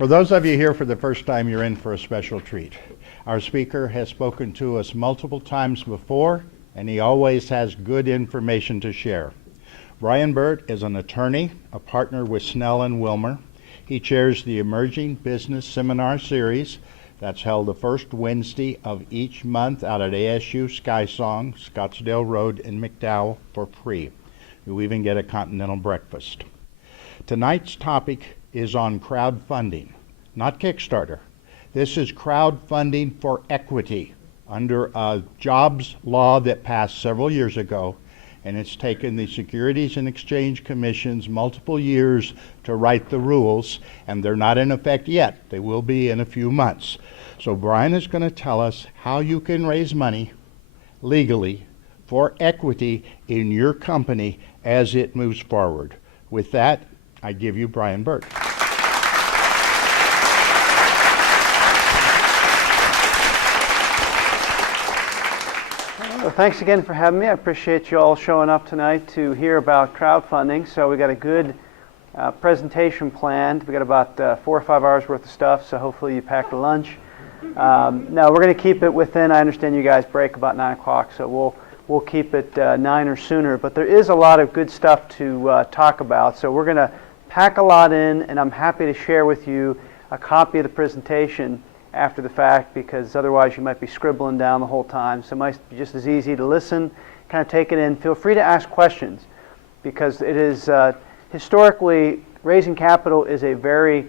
For those of you here for the first time, you're in for a special treat. Our speaker has spoken to us multiple times before, and he always has good information to share. Burt is an attorney, a partner with Snell and Wilmer. He chairs the Emerging Business Seminar Series that's held the first Wednesday of each month out at ASU Skysong, Scottsdale Road in McDowell for free. You even get a continental breakfast. Tonight's topic is on crowdfunding, not Kickstarter. This is crowdfunding for equity under a jobs law that passed several years ago, and it's taken the Securities and Exchange Commission's multiple years to write the rules, and they're not in effect yet. They will be in a few months. So Brian is going to tell us how you can raise money legally for equity in your company as it moves forward. With that, I give you Burt. Well, thanks again for having me. I appreciate you all showing up tonight to hear about crowdfunding. So we got a good presentation planned. We got about 4 or 5 hours worth of stuff, so hopefully you packed a lunch. No, we're going to keep it within, I understand you guys break about 9 o'clock, so we'll keep it 9 or sooner. But there is a lot of good stuff to talk about, so we're going to pack a lot in, and I'm happy to share with you a copy of the presentation after the fact, because otherwise you might be scribbling down the whole time. So it might be just as easy to listen, kind of take it in. Feel free to ask questions, because it is historically, raising capital is a very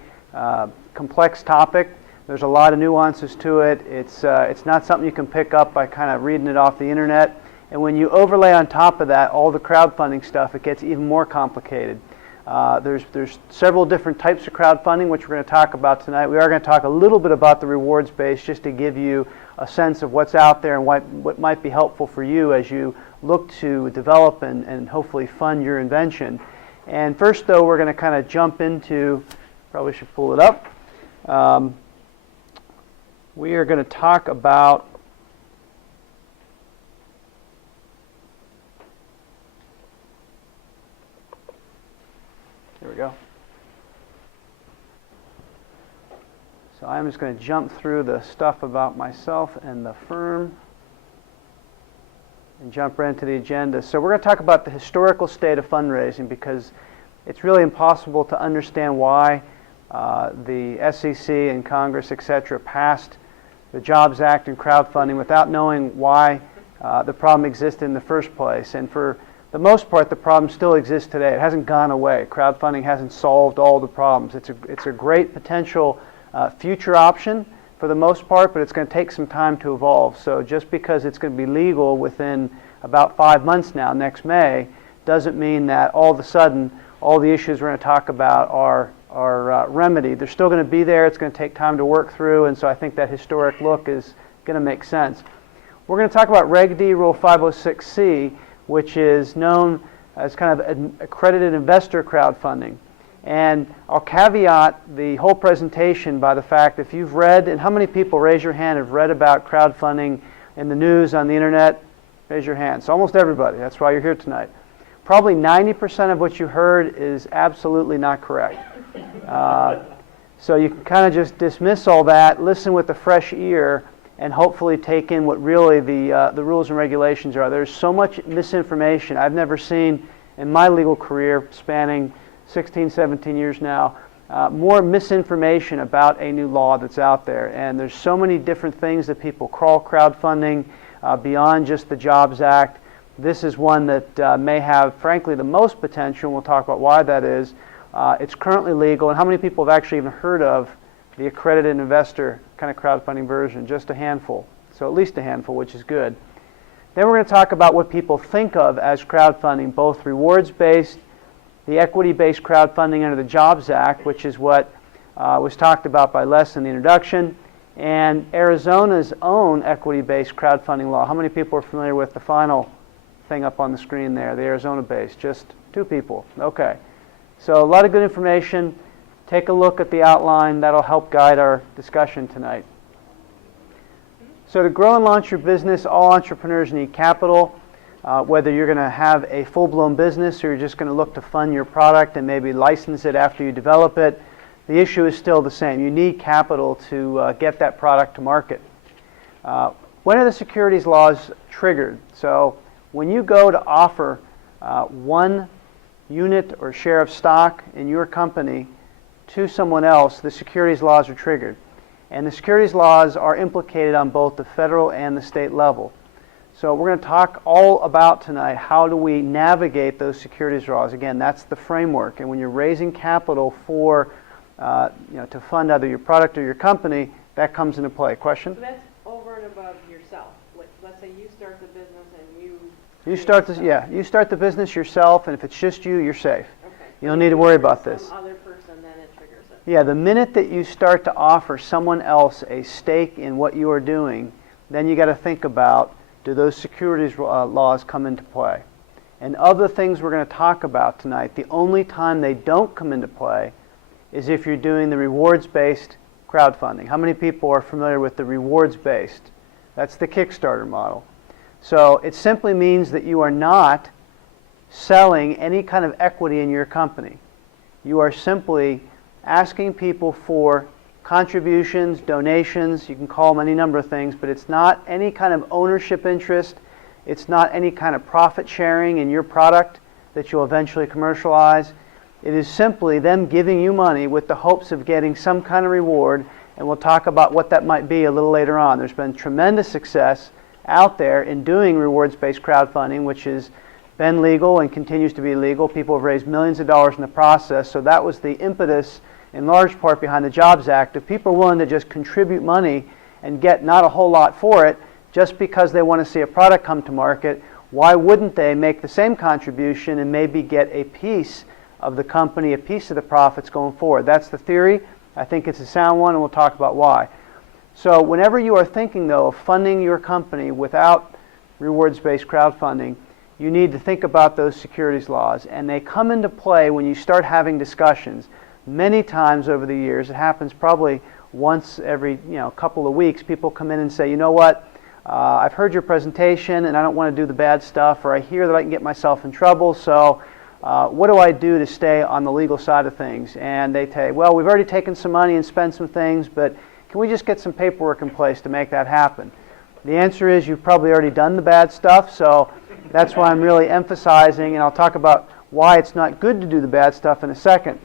complex topic. There's a lot of nuances to it. It's not something you can pick up by kind of reading it off the internet. And when you overlay on top of that all the crowdfunding stuff, it gets even more complicated. There's several different types of crowdfunding, which we're going to talk about tonight. We are going to talk a little bit about the rewards base, just to give you a sense of what's out there and what might be helpful for you as you look to develop and hopefully fund your invention. And first, though, we're going to kind of jump into, probably should pull it up. We are going to talk about There we go. So I'm just going to jump through the stuff about myself and the firm and jump right into the agenda. So we're going to talk about the historical state of fundraising, because it's really impossible to understand why the SEC and Congress, etc., passed the Jobs Act and crowdfunding without knowing why the problem existed in the first place. And for the most part, the problem still exists today. It hasn't gone away. Crowdfunding hasn't solved all the problems. It's a great potential future option for the most part, but it's going to take some time to evolve. So just because it's going to be legal within about 5 months now, next May, doesn't mean that all of a sudden all the issues we're going to talk about are remedied. They're still going to be there. It's going to take time to work through, and so I think that historic look is going to make sense. We're going to talk about Reg D Rule 506C, which is known as kind of accredited investor crowdfunding. And I'll caveat the whole presentation by the fact, if you've read, and how many people, raise your hand, have read about crowdfunding in the news, on the internet? Raise your hand. So almost everybody. That's why you're here tonight. Probably 90% of what you heard is absolutely not correct. So you can kind of just dismiss all that, listen with a fresh ear, and hopefully take in what really the rules and regulations are. There's so much misinformation. I've never seen in my legal career, spanning 16, 17 years now, more misinformation about a new law that's out there. And there's so many different things that people call crowdfunding beyond just the Jobs Act. This is one that may have, frankly, the most potential, and we'll talk about why that is. It's currently legal, and how many people have actually even heard of the accredited investor kind of crowdfunding version? Just a handful. So at least a handful, which is good. Then we're going to talk about what people think of as crowdfunding, both rewards-based, the equity-based crowdfunding under the Jobs Act, which is what was talked about by Les in the introduction, and Arizona's own equity-based crowdfunding law. How many people are familiar with the final thing up on the screen there, the Arizona-based? Just 2 people. Okay. So a lot of good information. Take a look at the outline. That'll help guide our discussion tonight. So to grow and launch your business, all entrepreneurs need capital. Whether you're going to have a full-blown business or you're just going to look to fund your product and maybe license it after you develop it, The issue is still the same. You need capital to get that product to market. When are the securities laws triggered? So when you go to offer one unit or share of stock in your company to someone else, the securities laws are triggered. And the securities laws are implicated on both the federal and the state level. So we're going to talk all about tonight how do we navigate those securities laws. Again, that's the framework. And when you're raising capital for, to fund either your product or your company, that comes into play. Question? So that's over and above yourself. Let's say you start the business and you... You start the business yourself, and if it's just you, you're safe. Okay. You don't need to worry about this. Some other person, then it triggers it. Yeah, the minute that you start to offer someone else a stake in what you are doing, then you got to think about, do those securities laws come into play? And of the things we're going to talk about tonight, the only time they don't come into play is if you're doing the rewards-based crowdfunding. How many people are familiar with the rewards-based? That's the Kickstarter model. So it simply means that you are not selling any kind of equity in your company. You are simply asking people for contributions, donations, you can call them any number of things, but it's not any kind of ownership interest, it's not any kind of profit sharing in your product that you'll eventually commercialize. It is simply them giving you money with the hopes of getting some kind of reward, and we'll talk about what that might be a little later on. There's been tremendous success out there in doing rewards-based crowdfunding, which has been legal and continues to be legal. People have raised millions of dollars in the process, so that was the impetus in large part behind the Jobs Act. If people are willing to just contribute money and get not a whole lot for it, just because they want to see a product come to market, why wouldn't they make the same contribution and maybe get a piece of the company, a piece of the profits going forward? That's the theory. I think it's a sound one, and we'll talk about why. So whenever you are thinking, though, of funding your company without rewards-based crowdfunding, you need to think about those securities laws, and they come into play when you start having discussions. Many times over the years, it happens probably once every couple of weeks, people come in and say, you know what, I've heard your presentation and I don't want to do the bad stuff, or I hear that I can get myself in trouble, so what do I do to stay on the legal side of things? And they say, well, we've already taken some money and spent some things, but can we just get some paperwork in place to make that happen? The answer is you've probably already done the bad stuff, so that's why I'm really emphasizing, and I'll talk about why it's not good to do the bad stuff in a second.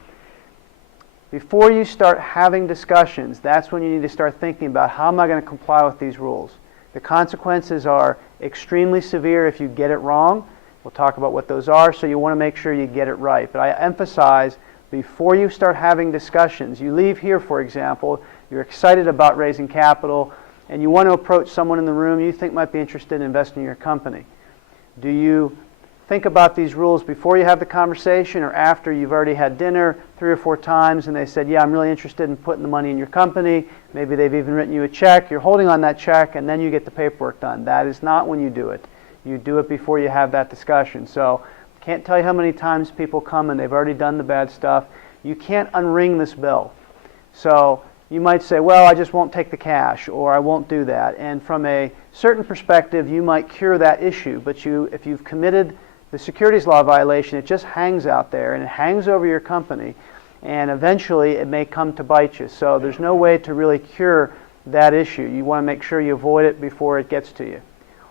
Before you start having discussions, that's when you need to start thinking about, how am I going to comply with these rules? The consequences are extremely severe if you get it wrong. We'll talk about what those are, so you want to make sure you get it right. But I emphasize, before you start having discussions, you leave here, for example, you're excited about raising capital, and you want to approach someone in the room you think might be interested in investing in your company. Do you think about these rules before you have the conversation, or after you've already had dinner 3 or 4 times and they said, yeah, I'm really interested in putting the money in your company, maybe they've even written you a check, you're holding on that check, and then you get the paperwork done? That is not when you do it. You do it before you have that discussion. So can't tell you how many times people come and they've already done the bad stuff. You can't unring this bell. So you might say, well, I just won't take the cash, or I won't do that. And from a certain perspective, you might cure that issue, but if you've committed the securities law violation, it just hangs out there, and it hangs over your company, and eventually it may come to bite you. So there's no way to really cure that issue. You want to make sure you avoid it before it gets to you.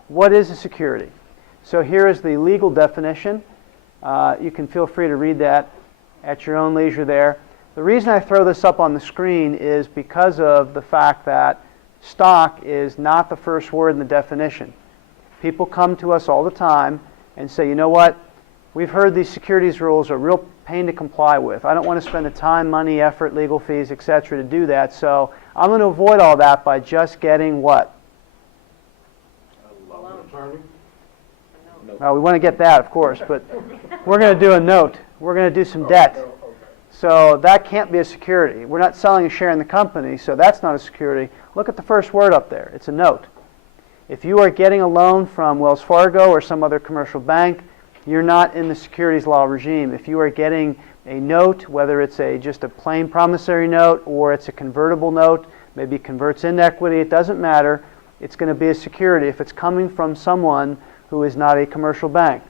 What is a security? So here is the legal definition. You can feel free to read that at your own leisure there. The reason I throw this up on the screen is because of the fact that stock is not the first word in the definition. People come to us all the time and say, you know what, we've heard these securities rules are a real pain to comply with. I don't want to spend the time, money, effort, legal fees, etc. to do that, so I'm going to avoid all that by just getting what? A loan. Attorney? Well, we want to get that, of course, but we're going to do a note. We're going to do some debt. So that can't be a security. We're not selling a share in the company, so that's not a security. Look at the first word up there. It's a note. If you are getting a loan from Wells Fargo or some other commercial bank, you're not in the securities law regime. If you are getting a note, whether it's just a plain promissory note or it's a convertible note, maybe it converts into equity, it doesn't matter. It's going to be a security if it's coming from someone who is not a commercial bank.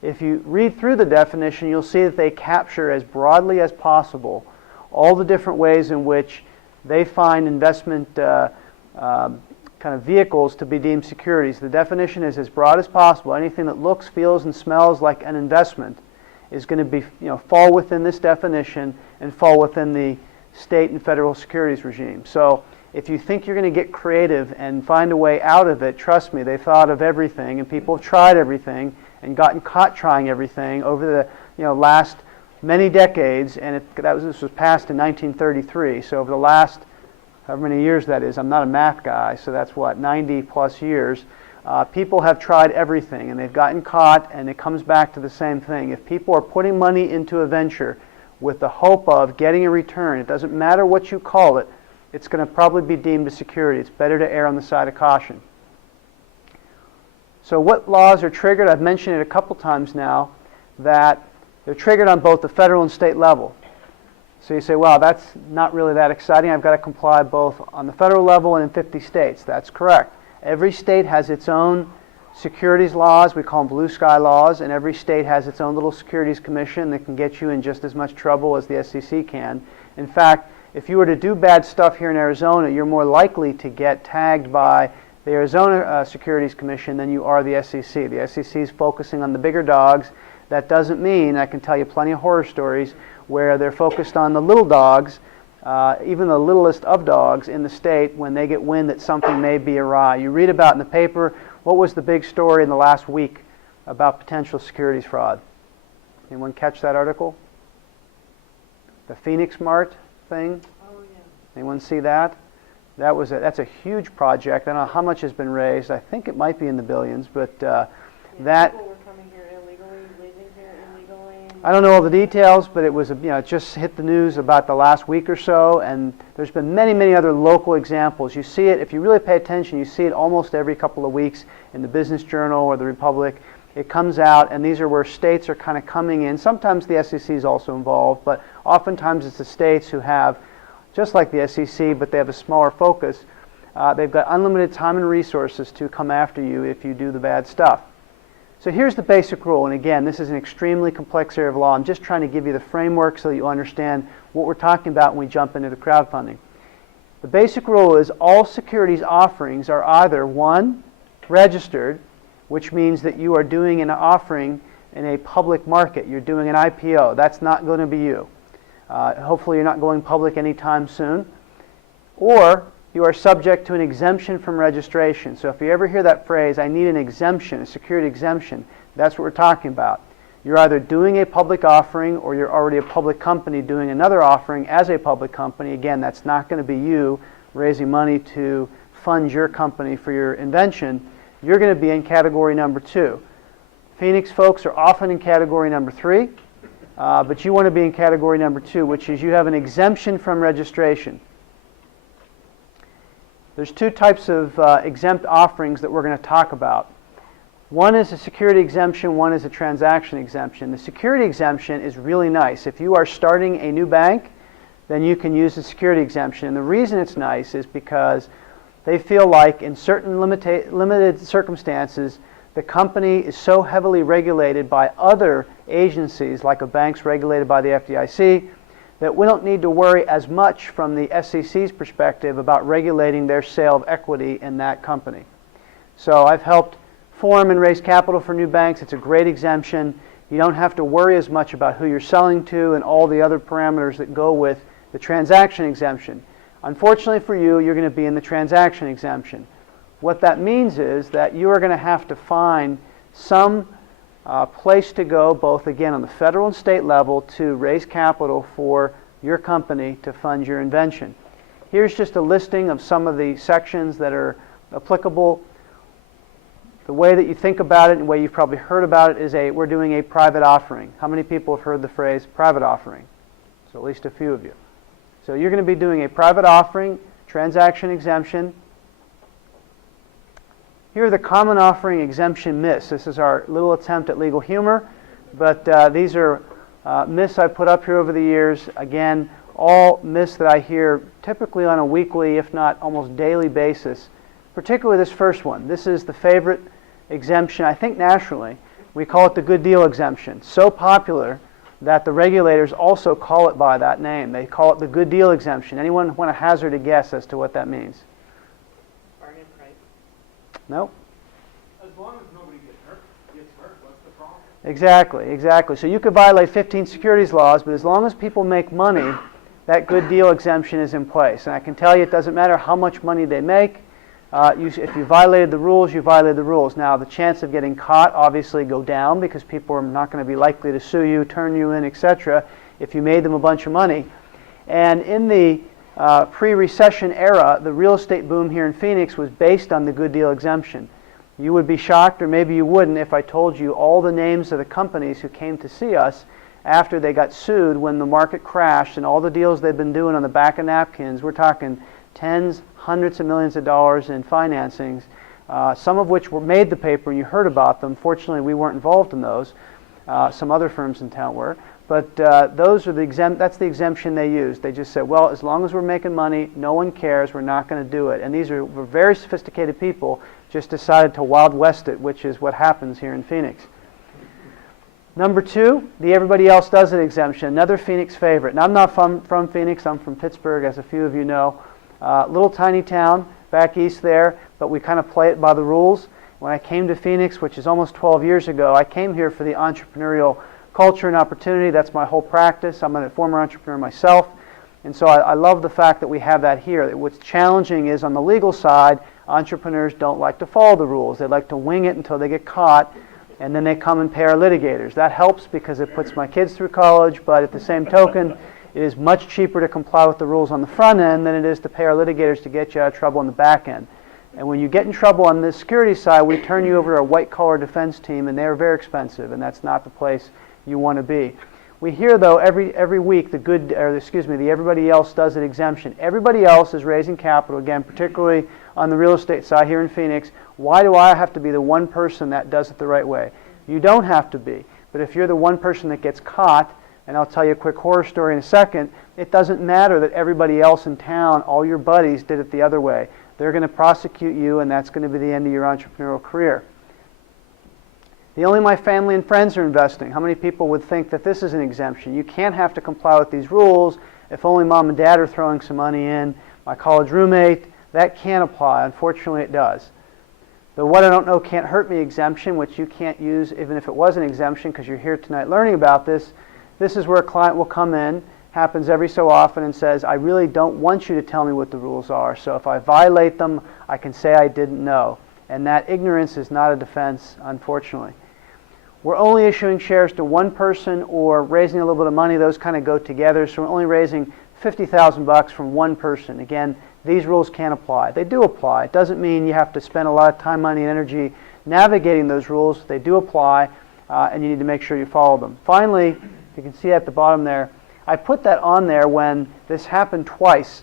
If you read through the definition, you'll see that they capture as broadly as possible all the different ways in which they find investment kind of vehicles to be deemed securities. The definition is as broad as possible. Anything that looks, feels, and smells like an investment is going to be, fall within this definition and fall within the state and federal securities regime. So if you think you're going to get creative and find a way out of it, trust me, they thought of everything, and people have tried everything and gotten caught trying everything over the last many decades. And this was passed in 1933. So over the last however many years that is, I'm not a math guy, so that's what, 90 plus years. People have tried everything and they've gotten caught, and it comes back to the same thing. If people are putting money into a venture with the hope of getting a return, it doesn't matter what you call it, it's going to probably be deemed a security. It's better to err on the side of caution. So what laws are triggered? I've mentioned it a couple times now, that they're triggered on both the federal and state level. So you say, well, that's not really that exciting. I've got to comply both on the federal level and in 50 states. That's correct. Every state has its own securities laws. We call them blue sky laws. And every state has its own little securities commission that can get you in just as much trouble as the SEC can. In fact, if you were to do bad stuff here in Arizona, you're more likely to get tagged by the Arizona Securities Commission than you are the SEC. The SEC is focusing on the bigger dogs. That doesn't mean, I can tell you plenty of horror stories, where they're focused on the little dogs, even the littlest of dogs in the state, when they get wind that something may be awry. You read about in the paper, what was the big story in the last week about potential securities fraud? Anyone catch that article? The Phoenix Mart thing? Oh, yeah. Anyone see that? That's a huge project. I don't know how much has been raised. I think it might be in the billions, but that... People were coming here illegally, leaving here illegally. I don't know all the details, but it was, it just hit the news about the last week or so, and there's been many, many other local examples. You see it, if you really pay attention, you see it almost every couple of weeks in the Business Journal or the Republic. It comes out, and these are where states are kind of coming in. Sometimes the SEC is also involved, but oftentimes it's the states who have, just like the SEC, but they have a smaller focus. They've got unlimited time and resources to come after you if you do the bad stuff. So here's the basic rule, and again, this is an extremely complex area of law. I'm just trying to give you the framework so that you understand what we're talking about when we jump into the crowdfunding. The basic rule is all securities offerings are either, one, registered, which means that you are doing an offering in a public market. You're doing an IPO. That's not going to be you. Hopefully you're not going public anytime soon. Or you are subject to an exemption from registration. So if you ever hear that phrase, I need an exemption, a security exemption, that's what we're talking about. You're either doing a public offering or you're already a public company doing another offering as a public company. Again, that's not going to be you raising money to fund your company for your invention. You're going to be in category number 2. Phoenix folks are often in category number 3, but you want to be in category number 2, which is you have an exemption from registration. There's two types of exempt offerings that we're going to talk about. One is a security exemption, one is a transaction exemption. The security exemption is really nice. If you are starting a new bank, then you can use the security exemption. And the reason it's nice is because they feel like in certain limited circumstances, the company is so heavily regulated by other agencies, like a bank's regulated by the FDIC, that we don't need to worry as much from the SEC's perspective about regulating their sale of equity in that company. So I've helped form and raise capital for new banks. It's a great exemption. You don't have to worry as much about who you're selling to and all the other parameters that go with the transaction exemption. Unfortunately for you, you're going to be in the transaction exemption. What that means is that you are going to have to find some place to go, both again on the federal and state level, to raise capital for your company to fund your invention. Here's just a listing of some of the sections that are applicable. The way that you think about it and the way you've probably heard about it is we're doing a private offering. How many people have heard the phrase private offering? So at least a few of you. So you're going to be doing a private offering, transaction exemption. Here are the common offering exemption myths. This is our little attempt at legal humor, but these are myths I've put up here over the years. Again, all myths that I hear typically on a weekly, if not almost daily basis, particularly this first one. This is the favorite exemption, I think nationally. We call it the good deal exemption. So popular that the regulators also call it by that name. They call it the good deal exemption. Anyone want to hazard a guess as to what that means? Bargain price. Nope. As long as nobody gets hurt, what's the problem? Exactly. So you could violate 15 securities laws, but as long as people make money, that good deal exemption is in place. And I can tell you it doesn't matter how much money they make. If you violated the rules, you violated the rules. Now, the chance of getting caught obviously go down because people are not going to be likely to sue you, turn you in, etc. if you made them a bunch of money. And in the pre-recession era, the real estate boom here in Phoenix was based on the good deal exemption. You would be shocked, or maybe you wouldn't, if I told you all the names of the companies who came to see us after they got sued when the market crashed and all the deals they've been doing on the back of napkins. We're talking tens, hundreds of millions of dollars in financings, some of which were made the paper and you heard about them. Fortunately, we weren't involved in those. Some other firms in town were. But those are that's the exemption they used. They just said, well, as long as we're making money, no one cares, we're not going to do it. And these were very sophisticated people, just decided to Wild West it, which is what happens here in Phoenix. Number two, the everybody else does it exemption, another Phoenix favorite. Now, I'm not from Phoenix, I'm from Pittsburgh, as a few of you know. Little tiny town back east there, but we kind of play it by the rules. When I came to Phoenix, which is almost 12 years ago, I came here for the entrepreneurial culture and opportunity. That's my whole practice. I'm a former entrepreneur myself. And so I love the fact that we have that here. What's challenging is on the legal side, entrepreneurs don't like to follow the rules. They like to wing it until they get caught, and then they come and pay our litigators. That helps because it puts my kids through college, but at the same token, it is much cheaper to comply with the rules on the front end than it is to pay our litigators to get you out of trouble on the back end. And when you get in trouble on the security side, we turn you over to a white-collar defense team, and they're very expensive, and that's not the place you want to be. We hear, though, every week the everybody else does it exemption. Everybody else is raising capital, again, particularly on the real estate side here in Phoenix. Why do I have to be the one person that does it the right way? You don't have to be. But if you're the one person that gets caught, and I'll tell you a quick horror story in a second, it doesn't matter that everybody else in town, all your buddies, did it the other way. They're going to prosecute you, and that's going to be the end of your entrepreneurial career. Only my family and friends are investing. How many people would think that this is an exemption? You can't have to comply with these rules. If only mom and dad are throwing some money in, my college roommate, that can't apply. Unfortunately, it does. The what I don't know can't hurt me exemption, which you can't use even if it was an exemption because you're here tonight learning about this. This is where a client will come in, happens every so often, and says, I really don't want you to tell me what the rules are. So if I violate them, I can say I didn't know. And that ignorance is not a defense, unfortunately. We're only issuing shares to one person or raising a little bit of money. Those kind of go together. So we're only raising $50,000 from one person. Again, these rules can't apply. They do apply. It doesn't mean you have to spend a lot of time, money, and energy navigating those rules. They do apply, and you need to make sure you follow them. Finally, you can see at the bottom there, I put that on there when this happened twice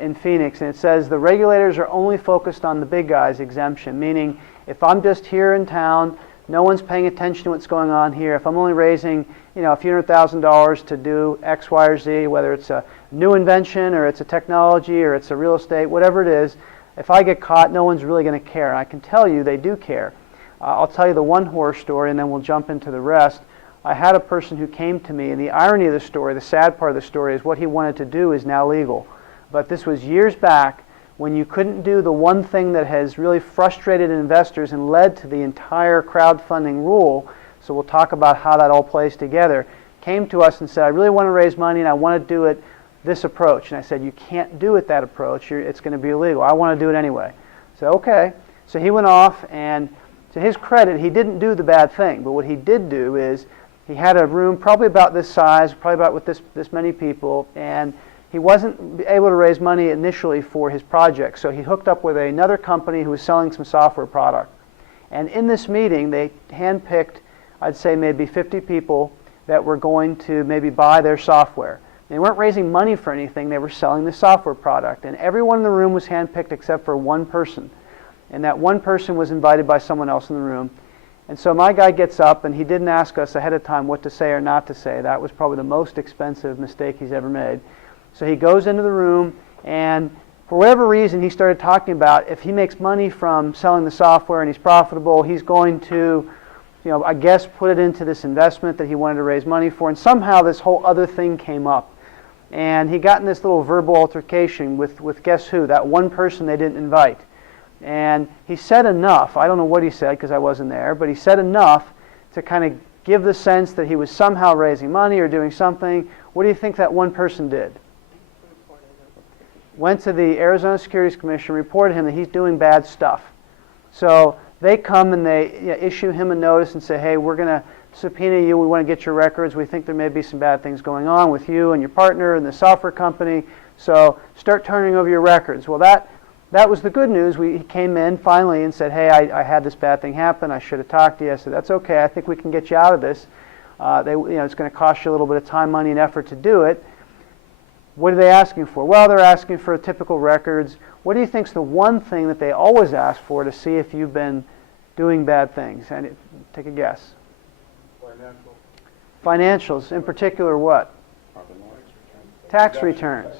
in Phoenix, and it says the regulators are only focused on the big guys exemption, meaning if I'm just here in town, no one's paying attention to what's going on here. If I'm only raising, a few $100,000 to do X, Y, or Z, whether it's a new invention or it's a technology or it's a real estate, whatever it is, if I get caught, no one's really going to care. And I can tell you they do care. I'll tell you the one horror story and then we'll jump into the rest. I had a person who came to me, and the irony of the story, the sad part of the story, is what he wanted to do is now legal. But this was years back when you couldn't do the one thing that has really frustrated investors and led to the entire crowdfunding rule. So we'll talk about how that all plays together. Came to us and said, I really want to raise money and I want to do it this approach. And I said, you can't do it that approach. It's going to be illegal. I want to do it anyway. So okay. So he went off, and to his credit, he didn't do the bad thing. But what he did do is he had a room probably about this size, probably about with this many people, and he wasn't able to raise money initially for his project. So he hooked up with another company who was selling some software product. And in this meeting, they handpicked, I'd say maybe 50 people that were going to maybe buy their software. They weren't raising money for anything, they were selling the software product. And everyone in the room was handpicked except for one person. And that one person was invited by someone else in the room. And so my guy gets up, and he didn't ask us ahead of time what to say or not to say. That was probably the most expensive mistake he's ever made. So he goes into the room, and for whatever reason, he started talking about if he makes money from selling the software and he's profitable, he's going to, I guess put it into this investment that he wanted to raise money for, and somehow this whole other thing came up. And he got in this little verbal altercation with guess who? That one person they didn't invite. And he said enough, I don't know what he said because I wasn't there, but he said enough to kind of give the sense that he was somehow raising money or doing something. What do you think that one person did? Went to the Arizona Securities Commission, reported him that he's doing bad stuff. So they come and they issue him a notice and say, hey, we're going to subpoena you. We want to get your records. We think there may be some bad things going on with you and your partner and the software company. So start turning over your records. Well, that was the good news. He came in finally and said, hey, I had this bad thing happen. I should have talked to you. I said, that's okay. I think we can get you out of this. It's going to cost you a little bit of time, money, and effort to do it. What are they asking for? Well, they're asking for typical records. What do you think is the one thing that they always ask for to see if you've been doing bad things? And take a guess. Financials. In particular, what? Tax returns.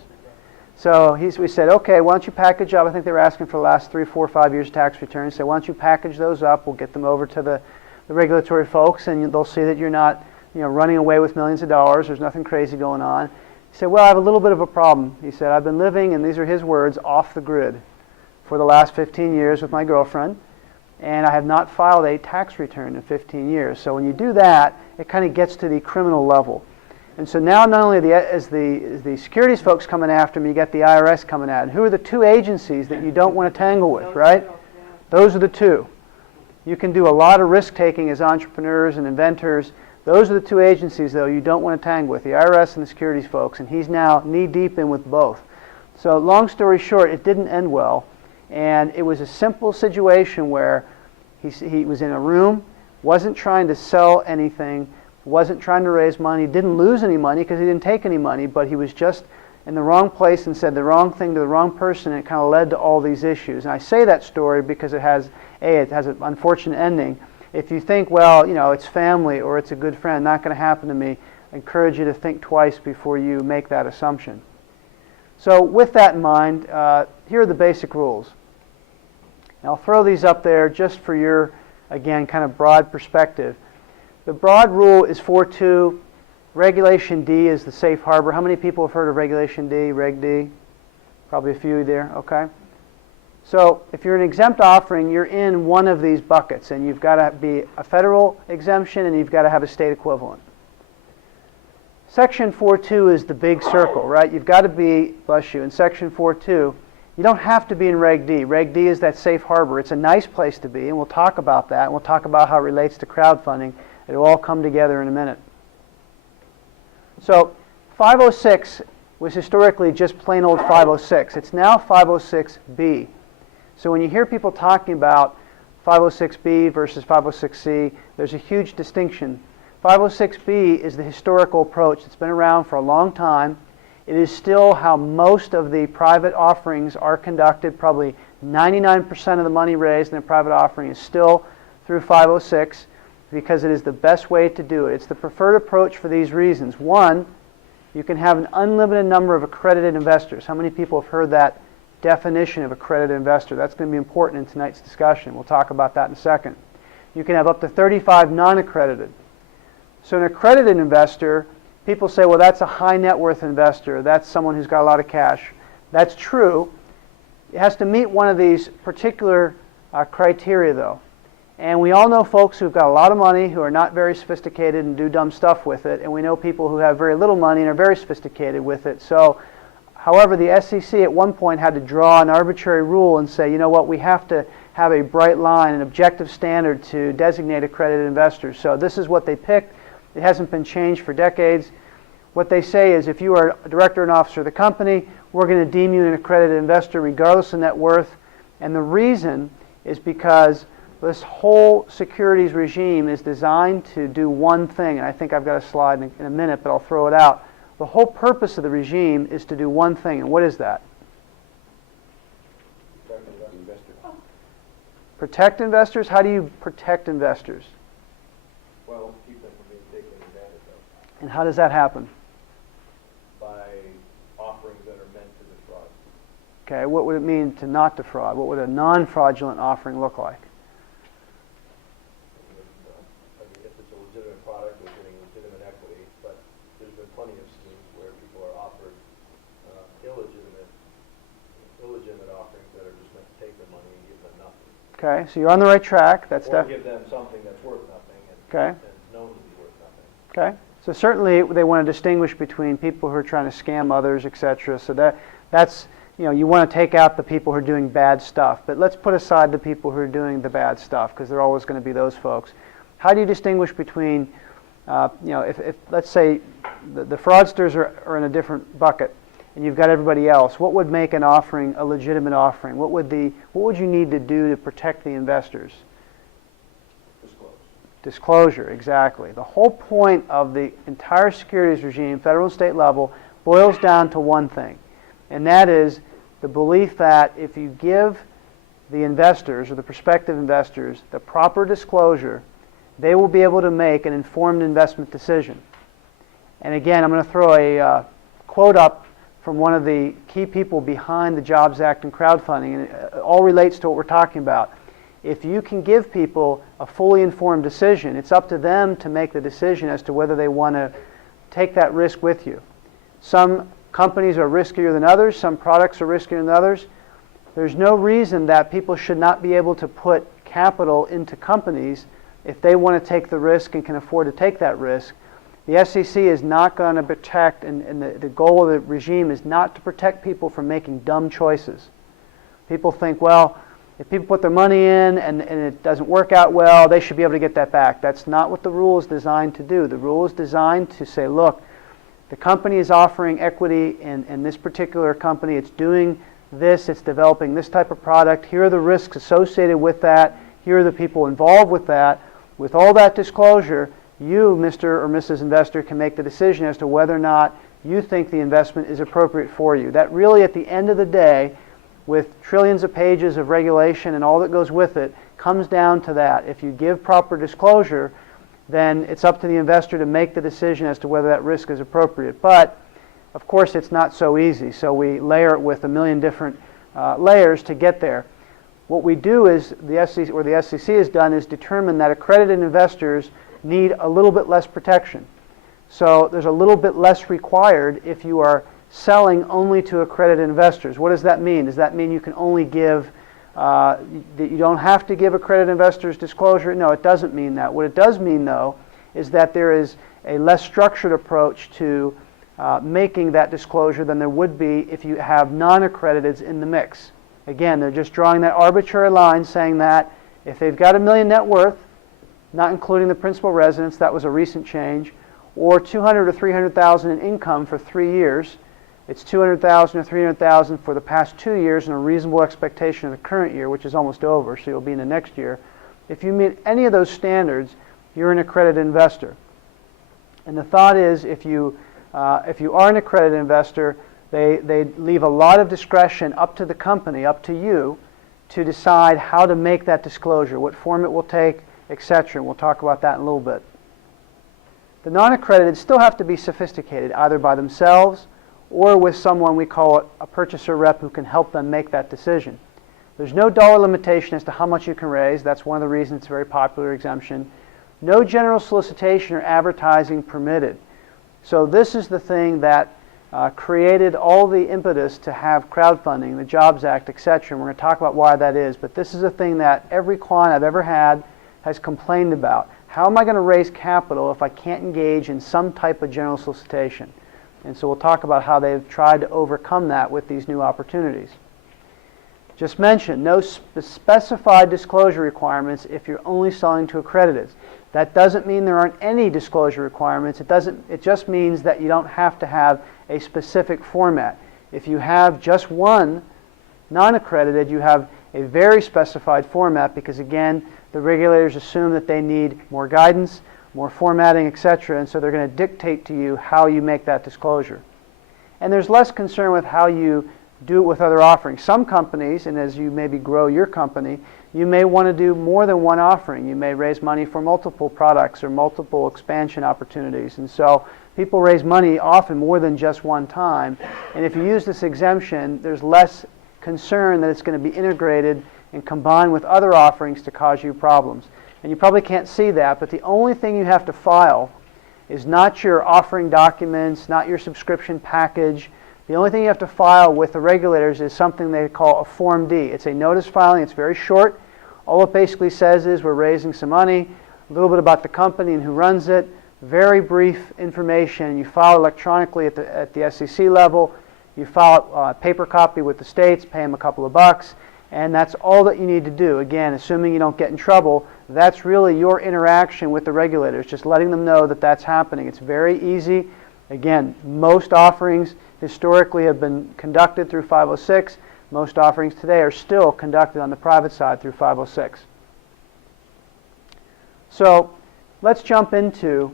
So we said, okay, why don't you package up? I think they were asking for the last 3, 4, 5 years tax returns. So why don't you package those up? We'll get them over to the regulatory folks, and they'll see that you're not running away with millions of dollars. There's nothing crazy going on. He said, well, I have a little bit of a problem. He said, I've been living, and these are his words, off the grid for the last 15 years with my girlfriend, and I have not filed a tax return in 15 years. So when you do that, it kind of gets to the criminal level. And so now not only is the securities folks coming after me, you got the IRS coming at. And who are the two agencies that you don't want to tangle with, right? Those are the two. You can do a lot of risk-taking as entrepreneurs and inventors. Those are the two agencies, though, you don't want to tangle with, the IRS and the securities folks, and he's now knee-deep in with both. So long story short, it didn't end well, and it was a simple situation where he was in a room, wasn't trying to sell anything, wasn't trying to raise money, didn't lose any money because he didn't take any money, but he was just in the wrong place and said the wrong thing to the wrong person, and it kind of led to all these issues. And I say that story because it has an unfortunate ending. If you think, well, it's family or it's a good friend, not going to happen to me, I encourage you to think twice before you make that assumption. So with that in mind, here are the basic rules. And I'll throw these up there just for your, again, kind of broad perspective. The broad rule is 4.2. Regulation D is the safe harbor. How many people have heard of Regulation D, Reg D? Probably a few there, okay? So if you're an exempt offering, you're in one of these buckets, and you've got to be a federal exemption and you've got to have a state equivalent. Section 4.2 is the big circle, right? You've got to be, bless you, in Section 4.2. You don't have to be in Reg D. Reg D is that safe harbor. It's a nice place to be, and we'll talk about that, and we'll talk about how it relates to crowdfunding. It'll all come together in a minute. So 506 was historically just plain old 506. It's now 506B. So when you hear people talking about 506B versus 506C, there's a huge distinction. 506B is the historical approach. It's been around for a long time. It is still how most of the private offerings are conducted. Probably 99% of the money raised in a private offering is still through 506 because it is the best way to do it. It's the preferred approach for these reasons. One, you can have an unlimited number of accredited investors. How many people have heard that definition of accredited investor? That's going to be important in tonight's discussion. We'll talk about that in a second. You can have up to 35 non-accredited. So an accredited investor, people say, well, that's a high net worth investor. That's someone who's got a lot of cash. That's true. It has to meet one of these particular criteria, though. And we all know folks who've got a lot of money who are not very sophisticated and do dumb stuff with it. And we know people who have very little money and are very sophisticated with it. So, however, the SEC at one point had to draw an arbitrary rule and say, you know what, we have to have a bright line, an objective standard to designate accredited investors. So this is what they picked. It hasn't been changed for decades. What they say is if you are a director and officer of the company, we're going to deem you an accredited investor regardless of net worth. And the reason is because this whole securities regime is designed to do one thing. And I think I've got a slide in a minute, but I'll throw it out. The whole purpose of the regime is to do one thing. And what is that? Protect investors? How do you protect investors? Well, keep them from being taken advantage of And how does that happen? by offerings that are meant to defraud. Okay, what would it mean to not defraud? What would a non-fraudulent offering look like? A money and give them nothing. Okay, so you're on the right track. That's Or give them something that's worth nothing Okay. and known to be worth nothing. Okay, so certainly they want to distinguish between people who are trying to scam others, etc. So that's, you know, you want to take out the people who are doing bad stuff. But let's put aside the people who are doing the bad stuff, because they're always going to be those folks. How do you distinguish between, you know, if let's say the fraudsters are in a different bucket, and you've got everybody else, what would make an offering a legitimate offering? What would you need to do to protect the investors? Disclosure, exactly. The whole point of the entire securities regime, federal and state level, boils down to one thing, and that is the belief that if you give the investors or the prospective investors the proper disclosure, they will be able to make an informed investment decision. And again, I'm going to throw a quote up from one of the key people behind the Jobs Act and crowdfunding, and it all relates to what we're talking about. If you can give people a fully informed decision, it's up to them to make the decision as to whether they want to take that risk with you. Some companies are riskier than others, some products are riskier than others. There's no reason that people should not be able to put capital into companies if they want to take the risk and can afford to take that risk. The SEC is not going to protect, and the goal of the regime is not to protect people from making dumb choices. People think, well, if people put their money in and it doesn't work out well, they should be able to get that back. That's not what the rule is designed to do. The rule is designed to say, look, the company is offering equity in this particular company. It's doing this. It's developing this type of product. Here are the risks associated with that. Here are the people involved with that. With all that disclosure, you, Mr. or Mrs. Investor, can make the decision as to whether or not you think the investment is appropriate for you. That really, at the end of the day, with trillions of pages of regulation and all that goes with it, comes down to that. If you give proper disclosure, then it's up to the investor to make the decision as to whether that risk is appropriate. But, of course, it's not so easy, so we layer it with a million different layers to get there. What we do is, the SEC has done, is determine that accredited investors need a little bit less protection. So there's a little bit less required if you are selling only to accredited investors. What does that mean? Does that mean you can only give, that you don't have to give accredited investors disclosure? No, it doesn't mean that. What it does mean, though, is that there is a less structured approach to making that disclosure than there would be if you have non-accrediteds in the mix. Again, they're just drawing that arbitrary line saying that if they've got $1 million net worth, not including the principal residence, that was a recent change, or $200,000 or $300,000 in income for 3 years, it's $200,000 or $300,000 for the past 2 years and a reasonable expectation of the current year, which is almost over, so you'll be in the next year. If you meet any of those standards, you're an accredited investor. And the thought is, if you are an accredited investor, they leave a lot of discretion up to the company, up to you, to decide how to make that disclosure, what form it will take, etc. And we'll talk about that in a little bit. The non-accredited still have to be sophisticated, either by themselves or with someone, we call it a purchaser rep, who can help them make that decision. There's no dollar limitation as to how much you can raise. That's one of the reasons it's a very popular exemption. No general solicitation or advertising permitted. So this is the thing that created all the impetus to have crowdfunding, the Jobs Act, etc. And we're going to talk about why that is. But this is a thing that every client I've ever had has complained about. How am I going to raise capital if I can't engage in some type of general solicitation? And so we'll talk about how they've tried to overcome that with these new opportunities. Just mentioned, no specified disclosure requirements if you're only selling to accrediteds. That doesn't mean there aren't any disclosure requirements. It just means that you don't have to have a specific format. If you have just one non-accredited, you have a very specified format because, again, the regulators assume that they need more guidance, more formatting, etc., and so they're going to dictate to you how you make that disclosure. And there's less concern with how you do it with other offerings. Some companies, and as you maybe grow your company, you may want to do more than one offering. You may raise money for multiple products or multiple expansion opportunities. And so people raise money often more than just one time. And if you use this exemption, there's less concern that it's going to be integrated and combined with other offerings to cause you problems. And you probably can't see that, but the only thing you have to file is not your offering documents, not your subscription package, The only thing you have to file with the regulators is something they call a Form D. It's a notice filing. It's very short. All it basically says is we're raising some money, a little bit about the company and who runs it, very brief information. You file electronically at the SEC level. You file a paper copy with the states, pay them a couple of bucks, and that's all that you need to do. Again, assuming you don't get in trouble, that's really your interaction with the regulators, just letting them know that that's happening. It's very easy. Again, most offerings historically have been conducted through 506. Most offerings today are still conducted on the private side through 506. So let's jump into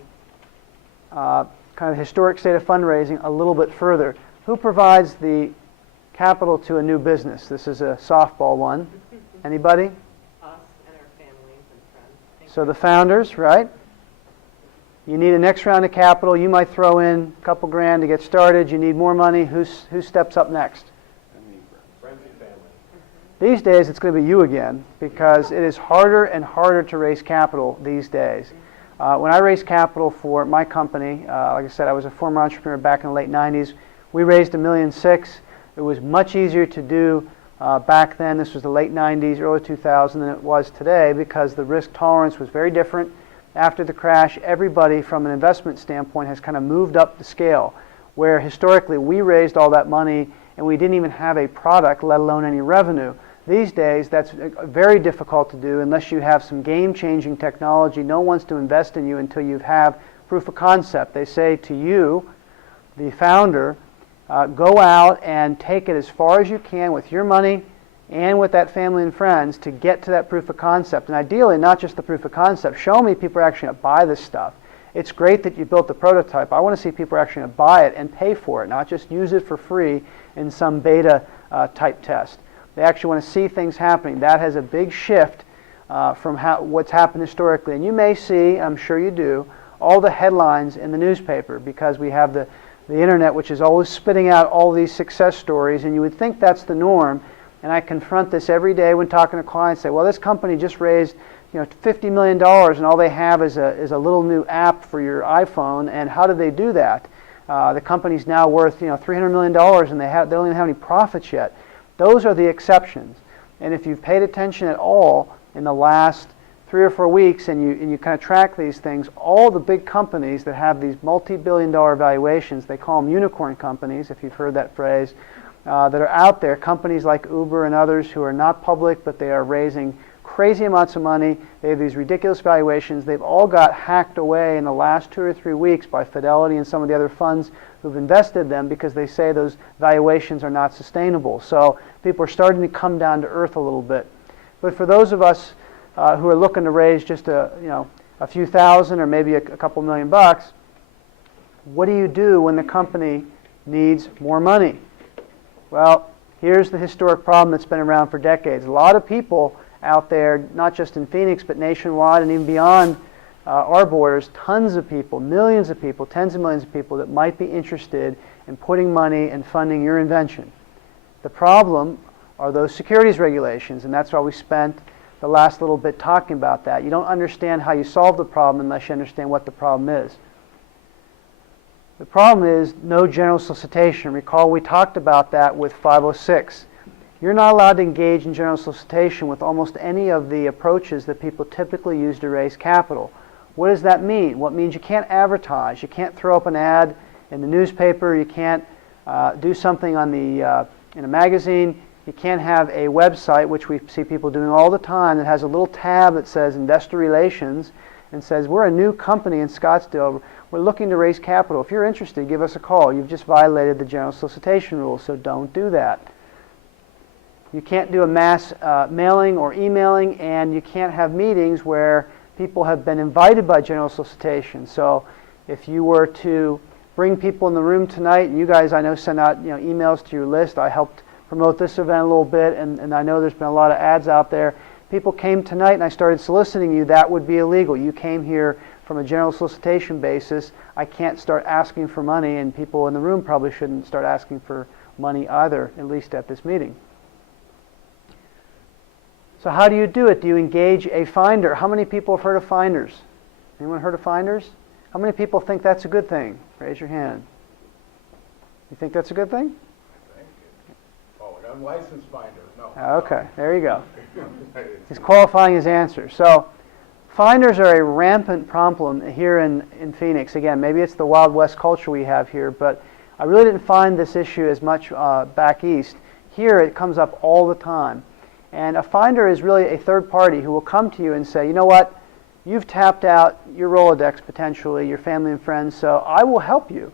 kind of the historic state of fundraising a little bit further. Who provides the capital to a new business? This is a softball one. Anybody? Us and our families and friends. So the founders, right? You need a next round of capital. You might throw in a couple grand to get started. You need more money. Who steps up next? Friends and family. These days, it's going to be you again because it is harder and harder to raise capital these days. When I raised capital for my company, like I said, I was a former entrepreneur back in the late 90s. We raised $1.6 million. It was much easier to do back then. This was the late 90s, early 2000s than it was today because the risk tolerance was very different. After the crash, everybody from an investment standpoint has kind of moved up the scale, where historically we raised all that money and we didn't even have a product, let alone any revenue. These days, that's very difficult to do unless you have some game-changing technology. No one wants to invest in you until you have proof of concept. They say to you, the founder, go out and take it as far as you can with your money and with that family and friends to get to that proof of concept. And ideally, not just the proof of concept. Show me people are actually going to buy this stuff. It's great that you built the prototype. I want to see people are actually going to buy it and pay for it, not just use it for free in some beta type test. They actually want to see things happening. That has a big shift from what's happened historically. And you may see, I'm sure you do, all the headlines in the newspaper because we have the internet, which is always spitting out all these success stories, and you would think that's the norm. And I confront this every day when talking to clients. Say, well, this company just raised, $50 million, and all they have is a little new app for your iPhone. And how did they do that? The company's now worth, $300 million, and they don't even have any profits yet. Those are the exceptions. And if you've paid attention at all in the last 3 or 4 weeks, and you kind of track these things, all the big companies that have these multi-billion-dollar valuations, they call them unicorn companies, if you've heard that phrase. That are out there, companies like Uber and others who are not public, but they are raising crazy amounts of money. They have these ridiculous valuations. They've all got hacked away in the last 2 or 3 weeks by Fidelity and some of the other funds who've invested them because they say those valuations are not sustainable. So people are starting to come down to earth a little bit. But for those of us who are looking to raise just a few thousand or maybe a couple $1 million, what do you do when the company needs more money? Well, here's the historic problem that's been around for decades. A lot of people out there, not just in Phoenix, but nationwide and even beyond our borders, tons of people, millions of people, tens of millions of people that might be interested in putting money and funding your invention. The problem are those securities regulations, and that's why we spent the last little bit talking about that. You don't understand how you solve the problem unless you understand what the problem is. The problem is no general solicitation. Recall we talked about that with 506. You're not allowed to engage in general solicitation with almost any of the approaches that people typically use to raise capital. What does that mean? Well, it means you can't advertise. You can't throw up an ad in the newspaper. You can't do something on in a magazine. You can't have a website, which we see people doing all the time, that has a little tab that says Investor Relations and says, we're a new company in Scottsdale. We're looking to raise capital. If you're interested, give us a call. You've just violated the general solicitation rules, so don't do that. You can't do a mass mailing or emailing, and you can't have meetings where people have been invited by general solicitation. So if you were to bring people in the room tonight, and you guys I know send out emails to your list. I helped promote this event a little bit, and I know there's been a lot of ads out there. People came tonight and I started soliciting you, that would be illegal. You came here from a general solicitation basis. I can't start asking for money, and people in the room probably shouldn't start asking for money either, at least at this meeting. So how do you do it? Do you engage a finder? How many people have heard of finders? Anyone heard of finders? How many people think that's a good thing? Raise your hand. You think that's a good thing? Thank you. Oh, and I'm licensed finder, no. Okay, there you go. He's qualifying his answer. So finders are a rampant problem here in Phoenix. Again, maybe it's the Wild West culture we have here, but I really didn't find this issue as much back east. Here it comes up all the time. And a finder is really a third party who will come to you and say, you know what, you've tapped out your Rolodex potentially, your family and friends, so I will help you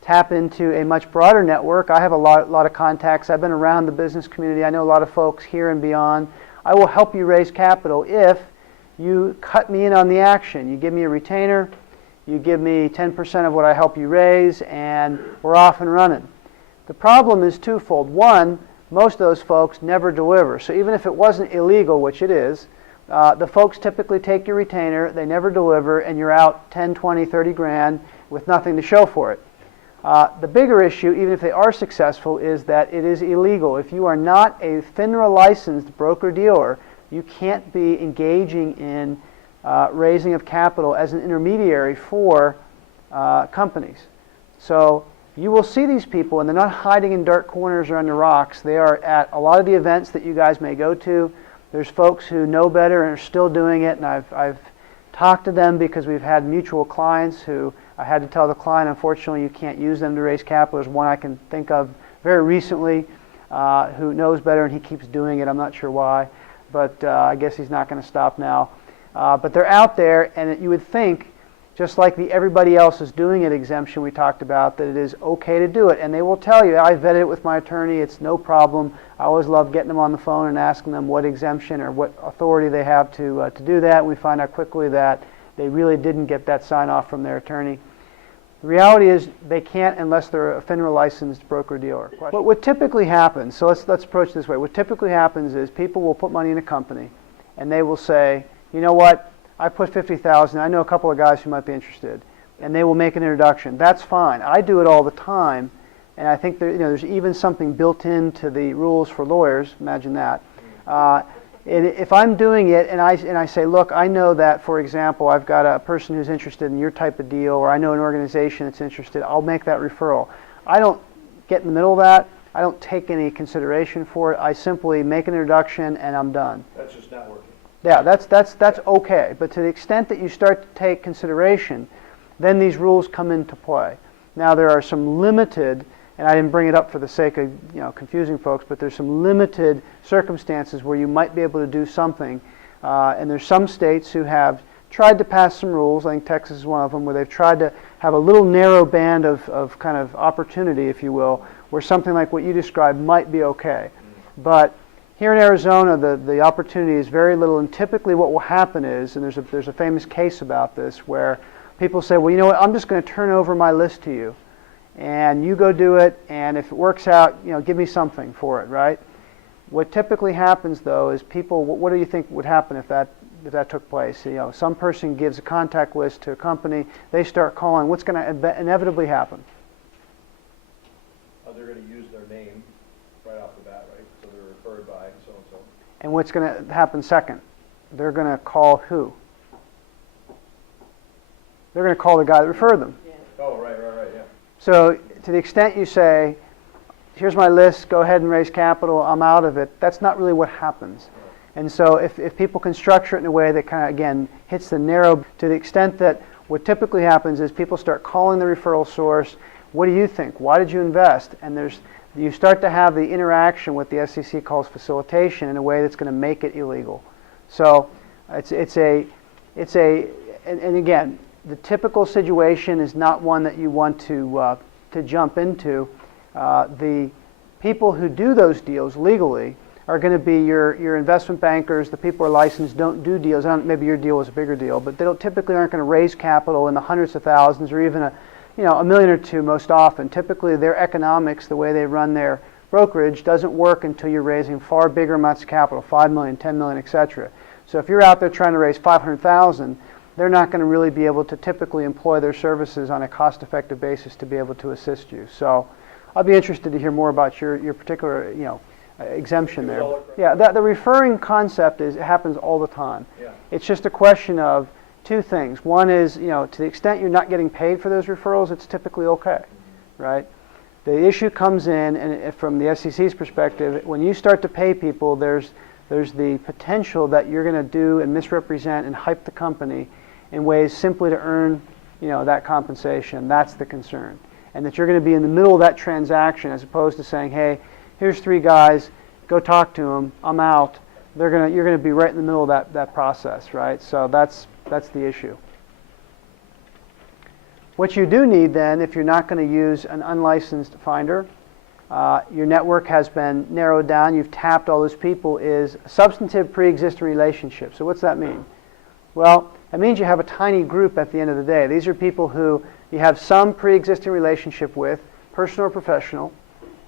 tap into a much broader network. I have a lot of contacts. I've been around the business community. I know a lot of folks here and beyond. I will help you raise capital if you cut me in on the action. You give me a retainer, you give me 10% of what I help you raise, and we're off and running. The problem is twofold. One, most of those folks never deliver. So even if it wasn't illegal, which it is, the folks typically take your retainer, they never deliver, and you're out 10, 20, 30 grand with nothing to show for it. The bigger issue, even if they are successful, is that it is illegal. If you are not a FINRA licensed broker-dealer, you can't be engaging in raising of capital as an intermediary for companies. So you will see these people, and they're not hiding in dark corners or under rocks. They are at a lot of the events that you guys may go to. There's folks who know better and are still doing it, and I've talked to them because we've had mutual clients who I had to tell the client, unfortunately, you can't use them to raise capital. There's one I can think of very recently who knows better, and he keeps doing it. I'm not sure why, but I guess he's not going to stop now. But they're out there, and you would think, just like the everybody else is doing it exemption we talked about, that it is okay to do it. And they will tell you, I vetted it with my attorney, it's no problem. I always love getting them on the phone and asking them what exemption or what authority they have to do that. We find out quickly that they really didn't get that sign off from their attorney. The reality is they can't unless they're a FINRA licensed broker-dealer. But what typically happens, so let's approach it this way. What typically happens is people will put money in a company and they will say, you know what, I put $50,000, I know a couple of guys who might be interested, and they will make an introduction. That's fine. I do it all the time, and I think there's even something built into the rules for lawyers, imagine that. If I'm doing it and I say, look, I know that, for example, I've got a person who's interested in your type of deal, or I know an organization that's interested, I'll make that referral. I don't get in the middle of that. I don't take any consideration for it. I simply make an introduction and I'm done. That's just networking. Yeah, that's okay. But to the extent that you start to take consideration, then these rules come into play. Now there are some limited, and I didn't bring it up for the sake of confusing folks, but there's some limited circumstances where you might be able to do something. And there's some states who have tried to pass some rules, I think Texas is one of them, where they've tried to have a little narrow band of kind of opportunity, if you will, where something like what you described might be okay. But here in Arizona, the opportunity is very little, and typically what will happen is, and there's a famous case about this, where people say, well, you know what, I'm just going to turn over my list to you, and you go do it, and if it works out, give me something for it, right? What typically happens, though, is people, what do you think would happen if that took place? Some person gives a contact list to a company, they start calling, what's going to inevitably happen? They're going to use their name right off the bat, right? So they're referred by so-and-so. And what's going to happen second? They're going to call who? They're going to call the guy that referred them. Yeah. Oh, right, yeah. So to the extent you say, here's my list, go ahead and raise capital, I'm out of it, that's not really what happens. And so if people can structure it in a way that kind of, again, hits the narrow, to the extent that what typically happens is people start calling the referral source, what do you think? Why did you invest? And you start to have the interaction what the SEC calls facilitation in a way that's going to make it illegal. So and again, the typical situation is not one that you want to jump into. The people who do those deals legally are going to be your investment bankers. The people who are licensed don't do deals. Maybe your deal was a bigger deal, but they typically aren't going to raise capital in the hundreds of thousands or even a million or two most often. Typically their economics, the way they run their brokerage, doesn't work until you're raising far bigger amounts of capital, 5 million, 10 million, etc. So if you're out there trying to raise 500,000, they're not going to really be able to typically employ their services on a cost-effective basis to be able to assist you. So I'll be interested to hear more about your particular exemption there. Yeah, the referring concept it happens all the time. Yeah. It's just a question of two things. One is, to the extent you're not getting paid for those referrals, it's typically okay, right? The issue comes in, and from the SEC's perspective, when you start to pay people, there's the potential that you're going to do and misrepresent and hype the company in ways simply to earn, that compensation. That's the concern. And that you're going to be in the middle of that transaction as opposed to saying, hey, here's 3 guys, go talk to them, I'm out. You're going to be right in the middle of that process, right? So that's the issue. What you do need then, if you're not going to use an unlicensed finder, your network has been narrowed down, you've tapped all those people, is a substantive pre-existing relationship. So what's that mean? Well, that means you have a tiny group at the end of the day. These are people who you have some pre-existing relationship with, personal or professional,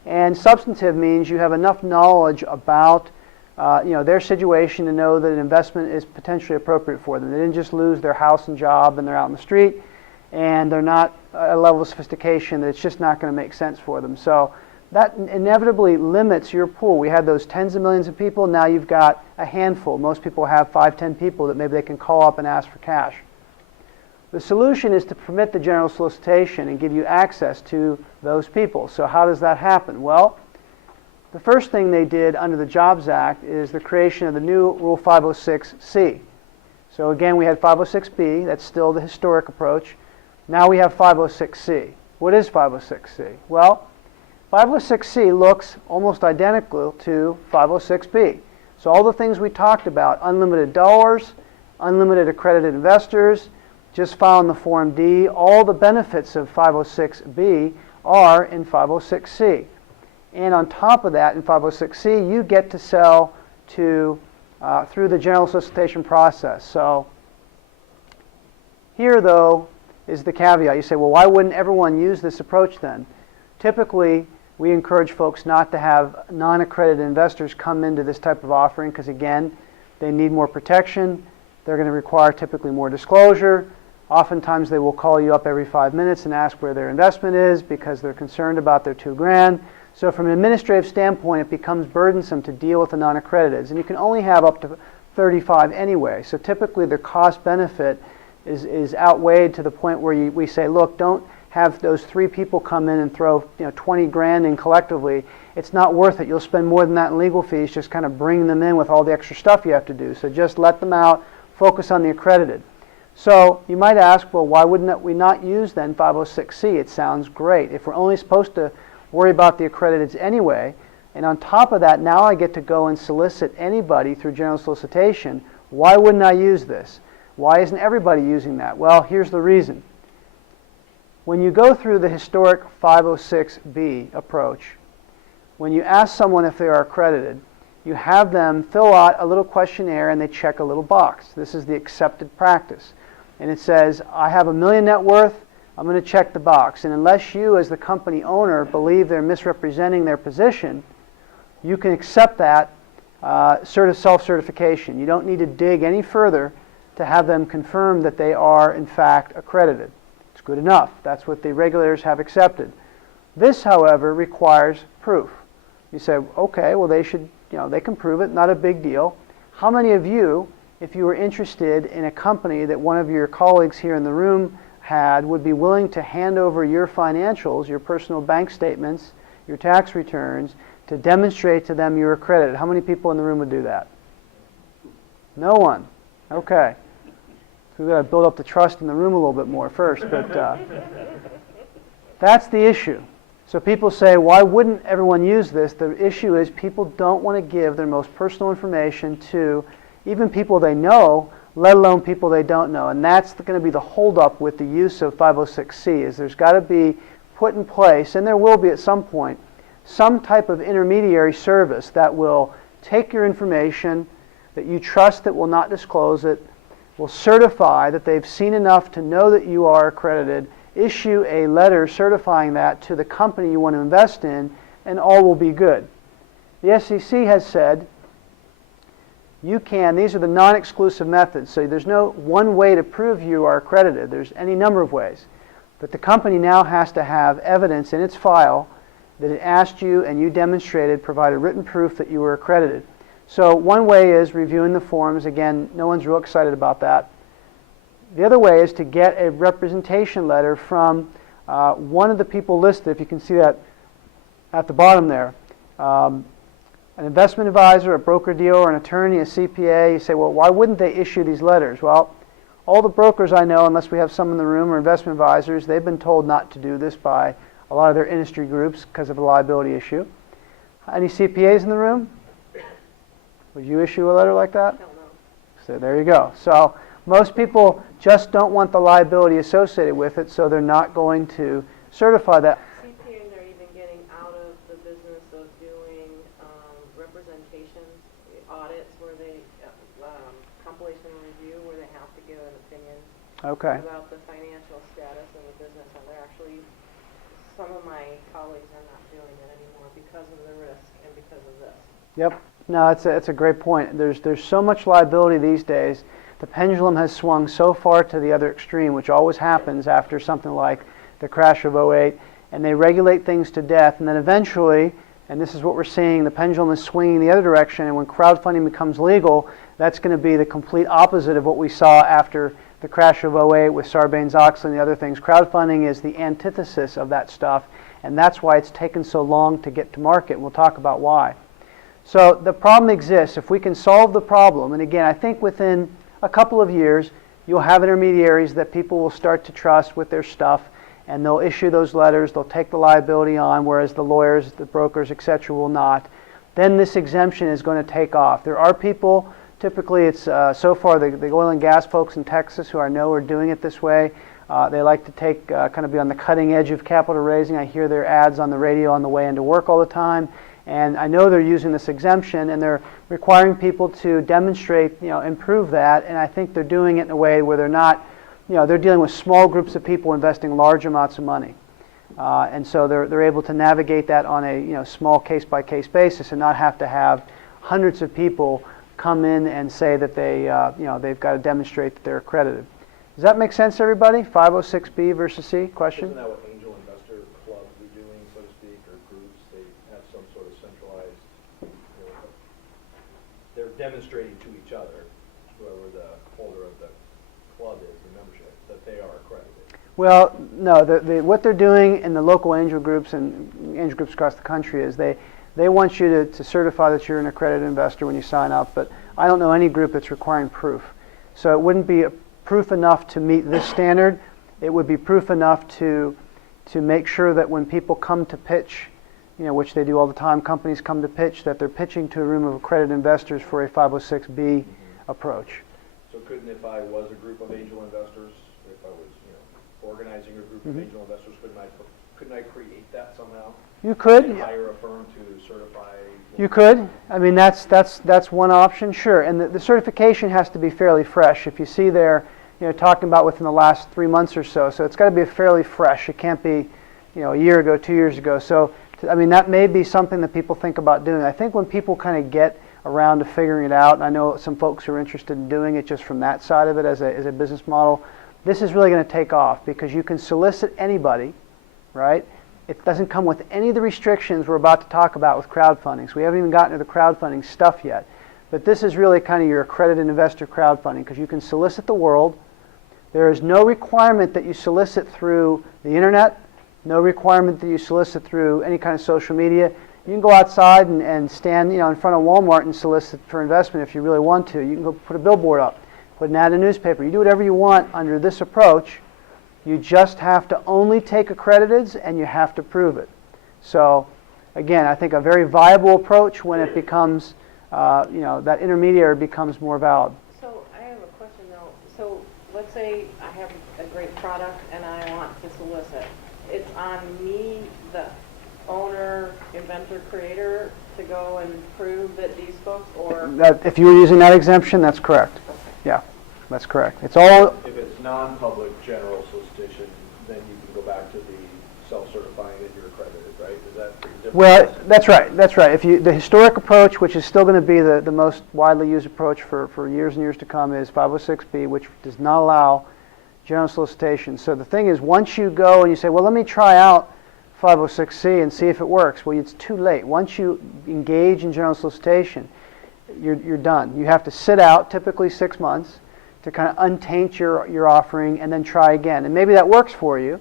and substantive means you have enough knowledge about their situation to know that an investment is potentially appropriate for them. They didn't just lose their house and job and they're out in the street, and they're not at a level of sophistication that it's just not going to make sense for them. So that inevitably limits your pool. We had those tens of millions of people. Now you've got a handful. Most people have 5, 10 people that maybe they can call up and ask for cash. The solution is to permit the general solicitation and give you access to those people. So how does that happen? Well, the first thing they did under the Jobs Act is the creation of the new Rule 506C. So again, we had 506B. That's still the historic approach. Now we have 506C. What is 506C? Well, 506C looks almost identical to 506B. So all the things we talked about, unlimited dollars, unlimited accredited investors, just file in the Form D, all the benefits of 506B are in 506C. And on top of that, in 506C, you get to sell to through the general solicitation process. So here, though, is the caveat. You say, well, why wouldn't everyone use this approach then? Typically, we encourage folks not to have non-accredited investors come into this type of offering because, again, they need more protection. They're going to require typically more disclosure. Oftentimes, they will call you up every 5 minutes and ask where their investment is because they're concerned about their $2,000. So from an administrative standpoint, it becomes burdensome to deal with the non-accrediteds. And you can only have up to 35 anyway. So typically, the cost-benefit is outweighed to the point where we say, look, don't have those 3 people come in and throw $20,000 in collectively. It's not worth it. You'll spend more than that in legal fees just kind of bringing them in with all the extra stuff you have to do. So just let them out, focus on the accredited. So you might ask, well, why wouldn't we not use then 506C? It sounds great. If we're only supposed to worry about the accrediteds anyway, and on top of that, now I get to go and solicit anybody through general solicitation, why wouldn't I use this? Why isn't everybody using that? Well, here's the reason. When you go through the historic 506B approach, when you ask someone if they are accredited, you have them fill out a little questionnaire and they check a little box. This is the accepted practice. And it says, I have $1 million net worth, I'm going to check the box. And unless you, as the company owner, believe they're misrepresenting their position, you can accept that self-certification. You don't need to dig any further to have them confirm that they are, in fact, accredited. It's good enough. That's what the regulators have accepted. This, however, requires proof. You say, okay, well, they should, they can prove it, not a big deal. How many of you, if you were interested in a company that one of your colleagues here in the room had, would be willing to hand over your financials, your personal bank statements, your tax returns, to demonstrate to them you're accredited? How many people in the room would do that? No one. Okay. So we've got to build up the trust in the room a little bit more first, but that's the issue. So people say, why wouldn't everyone use this? The issue is people don't want to give their most personal information to even people they know, let alone people they don't know. And that's going to be the holdup with the use of 506C, is there's got to be put in place, and there will be at some point, some type of intermediary service that will take your information that you trust that will not disclose it, will certify that they've seen enough to know that you are accredited, issue a letter certifying that to the company you want to invest in, and all will be good. The SEC has said these are the non-exclusive methods, so there's no one way to prove you are accredited. There's any number of ways. But the company now has to have evidence in its file that it asked you and you demonstrated, provided written proof that you were accredited. So one way is reviewing the forms. Again, no one's real excited about that. The other way is to get a representation letter from one of the people listed. If you can see that at the bottom there. An investment advisor, a broker-dealer, an attorney, a CPA, you say, well, why wouldn't they issue these letters? Well, all the brokers I know, unless we have some in the room, are investment advisors. They've been told not to do this by a lot of their industry groups because of a liability issue. Any CPAs in the room? Would you issue a letter like that? Hell no. So there you go. So most people just don't want the liability associated with it, so they're not going to certify that. CPAs are even getting out of the business of doing representation audits where they, compilation and review, where they have to give an opinion Okay. about the financial status of the business, and they're actually, some of my colleagues are not doing it anymore because of the risk and because of this. Yep. No, it's a great point. There's so much liability these days. The pendulum has swung so far to the other extreme, which always happens after something like the crash of '08, and they regulate things to death, and then eventually, and this is what we're seeing, the pendulum is swinging the other direction, and when crowdfunding becomes legal, that's going to be the complete opposite of what we saw after the crash of '08 with Sarbanes-Oxley and the other things. Crowdfunding is the antithesis of that stuff, and that's why it's taken so long to get to market, and we'll talk about why. So the problem exists. If we can solve the problem, and again, I think within a couple of years, you'll have intermediaries that people will start to trust with their stuff, and they'll issue those letters, they'll take the liability on, whereas the lawyers, the brokers, etc. will not. Then this exemption is going to take off. There are people, typically it's so far the oil and gas folks in Texas who I know are doing it this way. They like to take, kind of be on the cutting edge of capital raising. I hear their ads on the radio on the way into work all the time. And I know they're using this exemption, and they're requiring people to demonstrate, and prove that. And I think they're doing it in a way where they're not, they're dealing with small groups of people investing large amounts of money. And so they're able to navigate that on a small case-by-case basis and not have to have hundreds of people come in and say that they've got to demonstrate that they're accredited. Does that make sense, everybody? 506B versus C? Question? Isn't that what angel investor clubs are doing, so to speak, or groups? They have some sort of centralized, they're demonstrating to each other, whoever the holder of the club is, the membership, that they are accredited. Well, no. What they're doing in the local angel groups and angel groups across the country is they want you to certify that you're an accredited investor when you sign up, but I don't know any group that's requiring proof. So it wouldn't be proof enough to meet this standard. It would be proof enough to make sure that when people come to pitch, which they do all the time, companies come to pitch, that they're pitching to a room of accredited investors for a 506B approach. So couldn't, if I was a group of angel investors, if I was, organizing a group of angel investors, couldn't I create that somehow? You could. And hire a firm to certify? You could. I mean, that's one option, sure. And the certification has to be fairly fresh. If you see there, talking about within the last 3 months or so. So it's got to be fairly fresh. It can't be, a year ago, 2 years ago. So, I mean, that may be something that people think about doing. I think when people kind of get around to figuring it out, and I know some folks are interested in doing it just from that side of it as a business model, this is really going to take off because you can solicit anybody, right? It doesn't come with any of the restrictions we're about to talk about with crowdfunding. So we haven't even gotten to the crowdfunding stuff yet. But this is really kind of your accredited investor crowdfunding because you can solicit the world. There is no requirement that you solicit through the internet, no requirement that you solicit through any kind of social media. You can go outside and stand in front of Walmart and solicit for investment if you really want to. You can go put a billboard up, put an ad in a newspaper. You do whatever you want under this approach. You just have to only take accrediteds and you have to prove it. So again, I think a very viable approach when it becomes, that intermediary becomes more valid. So I have a question though. So let's say I have a great product and I want to solicit. It's on me, the owner, inventor, creator, to go and prove that these folks, or? If you were using that exemption, that's correct. Yeah, that's correct. It's all. If it's non-public general solicitation, then you can go back to the self-certifying that you're accredited, right? Is that pretty different? Well, that's right. That's right. If the historic approach, which is still going to be the most widely used approach for years and years to come, is 506B, which does not allow general solicitation. So the thing is, once you go and you say, well, let me try out 506C and see if it works, well, it's too late. Once you engage in general solicitation, you're done. You have to sit out, typically 6 months, to kind of untaint your offering and then try again. And maybe that works for you,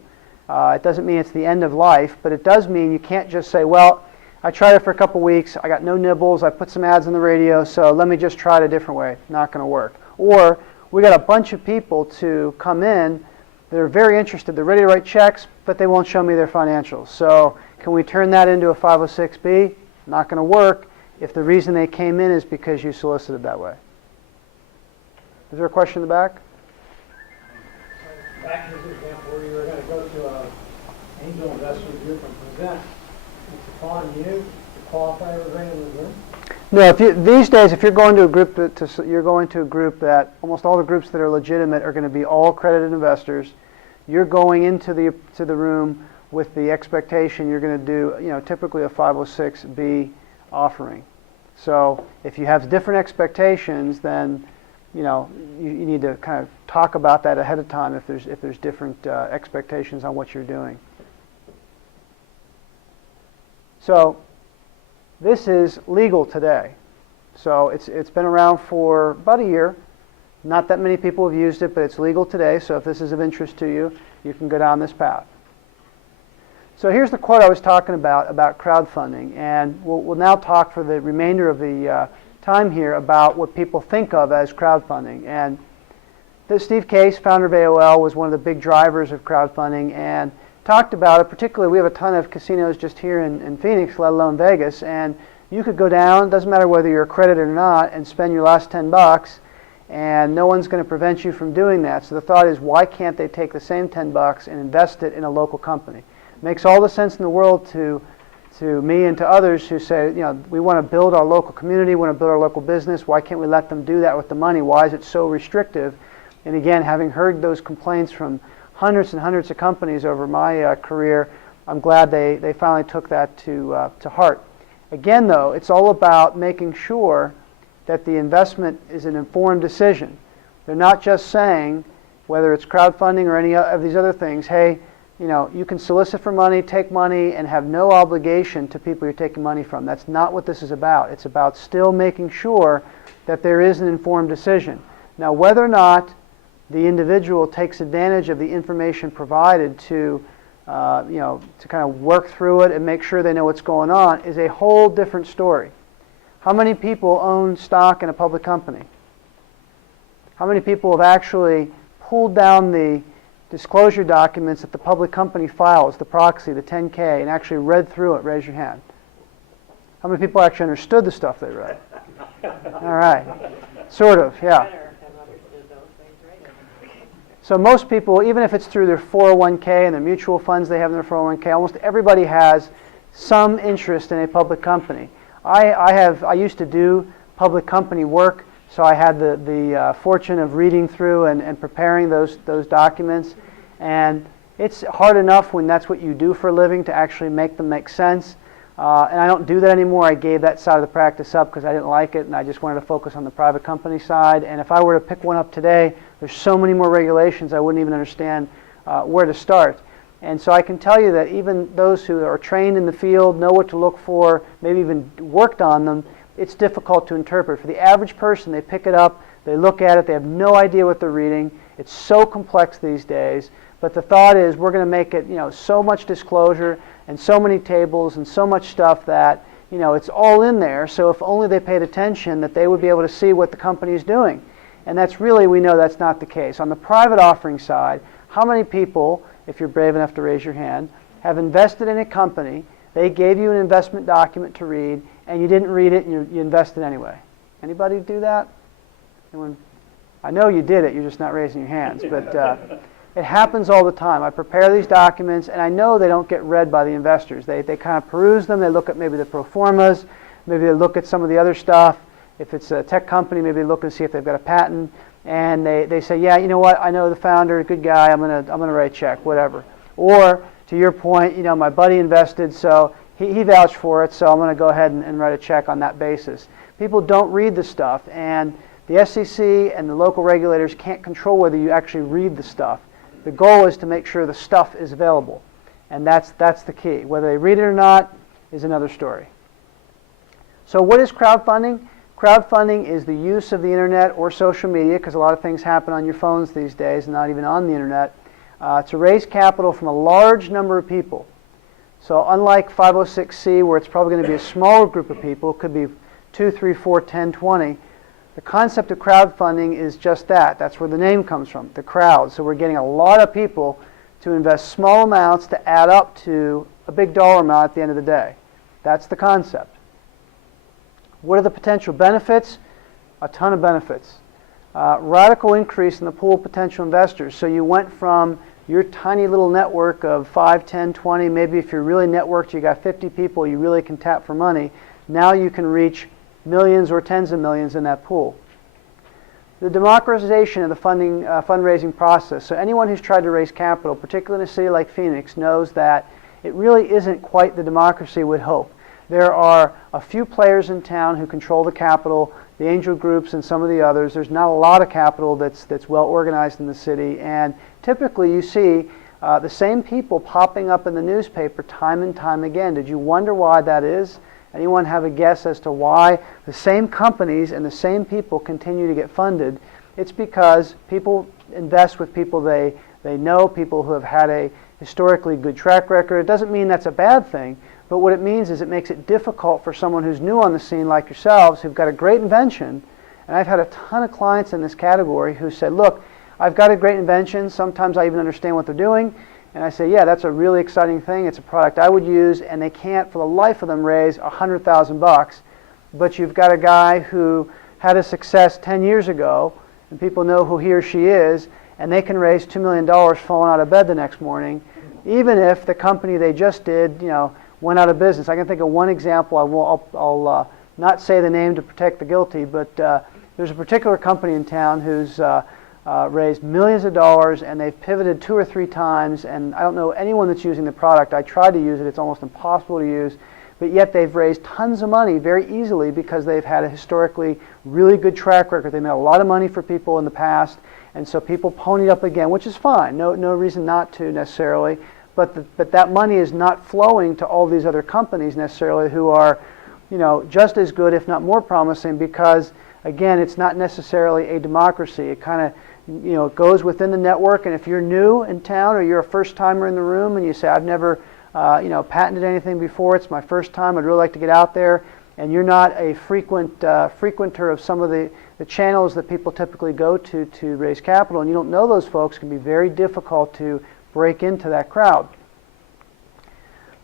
It doesn't mean it's the end of life, but it does mean you can't just say, well, I tried it for a couple weeks, I got no nibbles, I put some ads on the radio, so let me just try it a different way. Not going to work. Or we got a bunch of people to come in that are very interested. They're ready to write checks, but they won't show me their financials. So can we turn that into a 506B? Not going to work if the reason they came in is because you solicited that way. Is there a question in the back? Back to this example where you were going to go to an angel investor group and present, it's upon you to qualify everybody in the room? No, these days, if you're going to a group you're going to a group that almost all the groups that are legitimate are going to be all accredited investors. You're going into the room with the expectation you're going to do, typically a 506B offering. So if you have different expectations, then you need to kind of talk about that ahead of time if there's different expectations on what you're doing. So this is legal today. So it's been around for about a year. Not that many people have used it, but it's legal today. So if this is of interest to you, you can go down this path. So here's the quote I was talking about crowdfunding, and we'll now talk for the remainder of the time here about what people think of as crowdfunding. And Steve Case, founder of AOL, was one of the big drivers of crowdfunding and talked about it. Particularly, we have a ton of casinos just here in Phoenix, let alone Vegas, and you could go down, doesn't matter whether you're accredited or not, and spend your last $10, and no one's going to prevent you from doing that. So the thought is, why can't they take the same $10 and invest it in a local company? Makes all the sense in the world to me and to others who say, we want to build our local community, we want to build our local business. Why can't we let them do that with the money? Why is it so restrictive? And again, having heard those complaints from hundreds and hundreds of companies over my career, I'm glad they finally took that to heart. Again, though, it's all about making sure that the investment is an informed decision. They're not just saying, whether it's crowdfunding or any of these other things, hey, you can solicit for money, take money, and have no obligation to people you're taking money from. That's not what this is about. It's about still making sure that there is an informed decision. Now, whether or not the individual takes advantage of the information provided to kind of work through it and make sure they know what's going on is a whole different story. How many people own stock in a public company? How many people have actually pulled down the disclosure documents that the public company files, the proxy, the 10K, and actually read through it? Raise your hand. How many people actually understood the stuff they read? All right. Sort of, yeah. So most people, even if it's through their 401K and their mutual funds they have in their 401K, almost everybody has some interest in a public company. I used to do public company work, so I had the fortune of reading through and preparing those documents. And it's hard enough when that's what you do for a living to actually make them make sense. And I don't do that anymore. I gave that side of the practice up because I didn't like it, and I just wanted to focus on the private company side. And if I were to pick one up today, there's so many more regulations I wouldn't even understand where to start. And so I can tell you that even those who are trained in the field, know what to look for, maybe even worked on them, it's difficult to interpret. For the average person, they pick it up, they look at it, they have no idea what they're reading. It's so complex these days. But the thought is we're going to make it, so much disclosure and so many tables and so much stuff that, it's all in there. So if only they paid attention, that they would be able to see what the company is doing. And that's really, we know that's not the case. On the private offering side, how many people, if you're brave enough to raise your hand, have invested in a company, they gave you an investment document to read, and you didn't read it and you invested anyway? Anybody do that? Anyone? I know you did it, you're just not raising your hands. But it happens all the time. I prepare these documents, and I know they don't get read by the investors. They kind of peruse them, they look at maybe the pro formas, maybe they look at some of the other stuff. If it's a tech company, maybe they look and see if they've got a patent, and they say, yeah, you know what, I know the founder, good guy, I'm gonna write a check, whatever. Or, to your point, my buddy invested, so he vouched for it, so I'm going to go ahead and write a check on that basis. People don't read the stuff, and the SEC and the local regulators can't control whether you actually read the stuff. The goal is to make sure the stuff is available, and that's the key. Whether they read it or not is another story. So what is crowdfunding? Crowdfunding is the use of the internet or social media, because a lot of things happen on your phones these days and not even on the internet, to raise capital from a large number of people. So unlike 506C, where it's probably going to be a smaller group of people, it could be 2, 3, 4, 10, 20, the concept of crowdfunding is just that. That's where the name comes from, the crowd. So we're getting a lot of people to invest small amounts to add up to a big dollar amount at the end of the day. That's the concept. What are the potential benefits? A ton of benefits. Radical increase in the pool of potential investors. So you went from your tiny little network of 5, 10, 20, maybe if you're really networked, you got 50 people you really can tap for money. Now you can reach millions or tens of millions in that pool. The democratization of the fundraising process. So anyone who's tried to raise capital, particularly in a city like Phoenix, knows that it really isn't quite the democracy we'd hope. There are a few players in town who control the capital, the angel groups and some of the others. There's not a lot of capital that's well organized in the city, and typically you see the same people popping up in the newspaper time and time again. Did you wonder why that is? Anyone have a guess as to why the same companies and the same people continue to get funded? It's because people invest with people they know, people who have had a historically good track record. It doesn't mean that's a bad thing, but what it means is it makes it difficult for someone who's new on the scene like yourselves, who've got a great invention. And I've had a ton of clients in this category who said, look, I've got a great invention. Sometimes I even understand what they're doing. And I say, yeah, that's a really exciting thing. It's a product I would use. And they can't, for the life of them, raise $100,000. But you've got a guy who had a success 10 years ago, and people know who he or she is, and they can raise $2 million falling out of bed the next morning, even if the company they just did, went out of business. I can think of one example. I'll not say the name to protect the guilty, but there's a particular company in town who's raised millions of dollars, and they've pivoted 2 or 3 times, and I don't know anyone that's using the product. I tried to use it. It's almost impossible to use, but yet they've raised tons of money very easily because they've had a historically really good track record. They made a lot of money for people in the past, and so people ponied up again, which is fine. No reason not to necessarily. But that money is not flowing to all these other companies necessarily who are, just as good, if not more promising, because again, it's not necessarily a democracy. It kind of, it goes within the network. And if you're new in town or you're a first timer in the room and you say, I've never, patented anything before, it's my first time, I'd really like to get out there, and you're not a frequenter of some of the channels that people typically go to raise capital, and you don't know those folks, it can be very difficult to break into that crowd.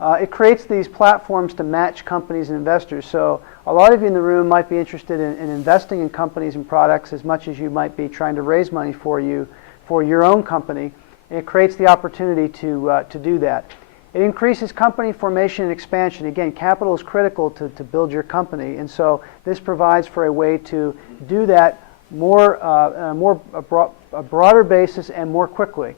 It creates these platforms to match companies and investors. So a lot of you in the room might be interested in investing in companies and products as much as you might be trying to raise money for your own company. And it creates the opportunity to do that. It increases company formation and expansion. Again, capital is critical to build your company, and so this provides for a way to do that a broader basis and more quickly,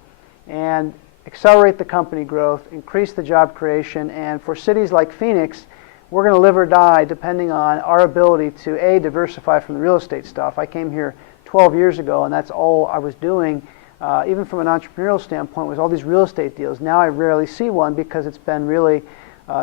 and accelerate the company growth, increase the job creation. And for cities like Phoenix, we're going to live or die depending on our ability to diversify from the real estate stuff. I came here 12 years ago, and that's all I was doing. Even from an entrepreneurial standpoint, was all these real estate deals. Now I rarely see one because it's been really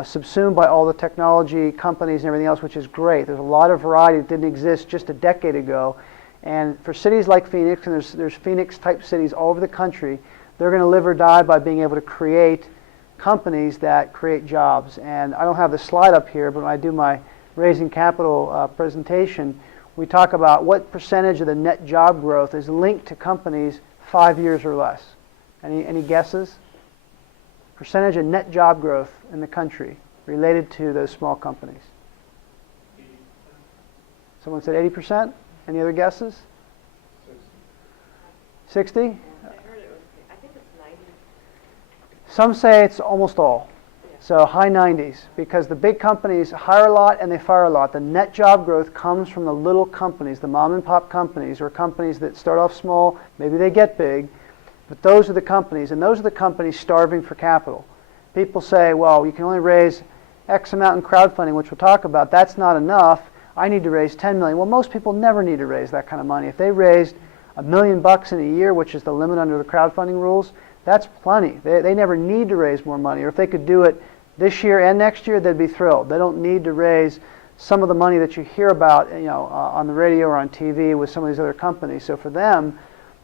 subsumed by all the technology companies and everything else, which is great. There's a lot of variety that didn't exist just a decade ago. And for cities like Phoenix, and there's Phoenix-type cities all over the country, they're going to live or die by being able to create companies that create jobs. And I don't have the slide up here, but when I do my raising capital presentation, we talk about what percentage of the net job growth is linked to companies 5 years or less. Any guesses? Percentage of net job growth in the country related to those small companies. 80%. Someone said 80%? Any other guesses? 60? I heard it was, I think it's 90. Some say it's almost all. So high 90s, because the big companies hire a lot and they fire a lot. The net job growth comes from the little companies, the mom and pop companies, or companies that start off small, maybe they get big, but those are the companies, and those are the companies starving for capital. People say, well, you can only raise X amount in crowdfunding, which we'll talk about. That's not enough. I need to raise 10 million. Well, most people never need to raise that kind of money. If they raised $1 million in a year, which is the limit under the crowdfunding rules, that's plenty. They never need to raise more money. Or if they could do it this year and next year, they'd be thrilled. They don't need to raise some of the money that you hear about, on the radio or on TV with some of these other companies. So for them,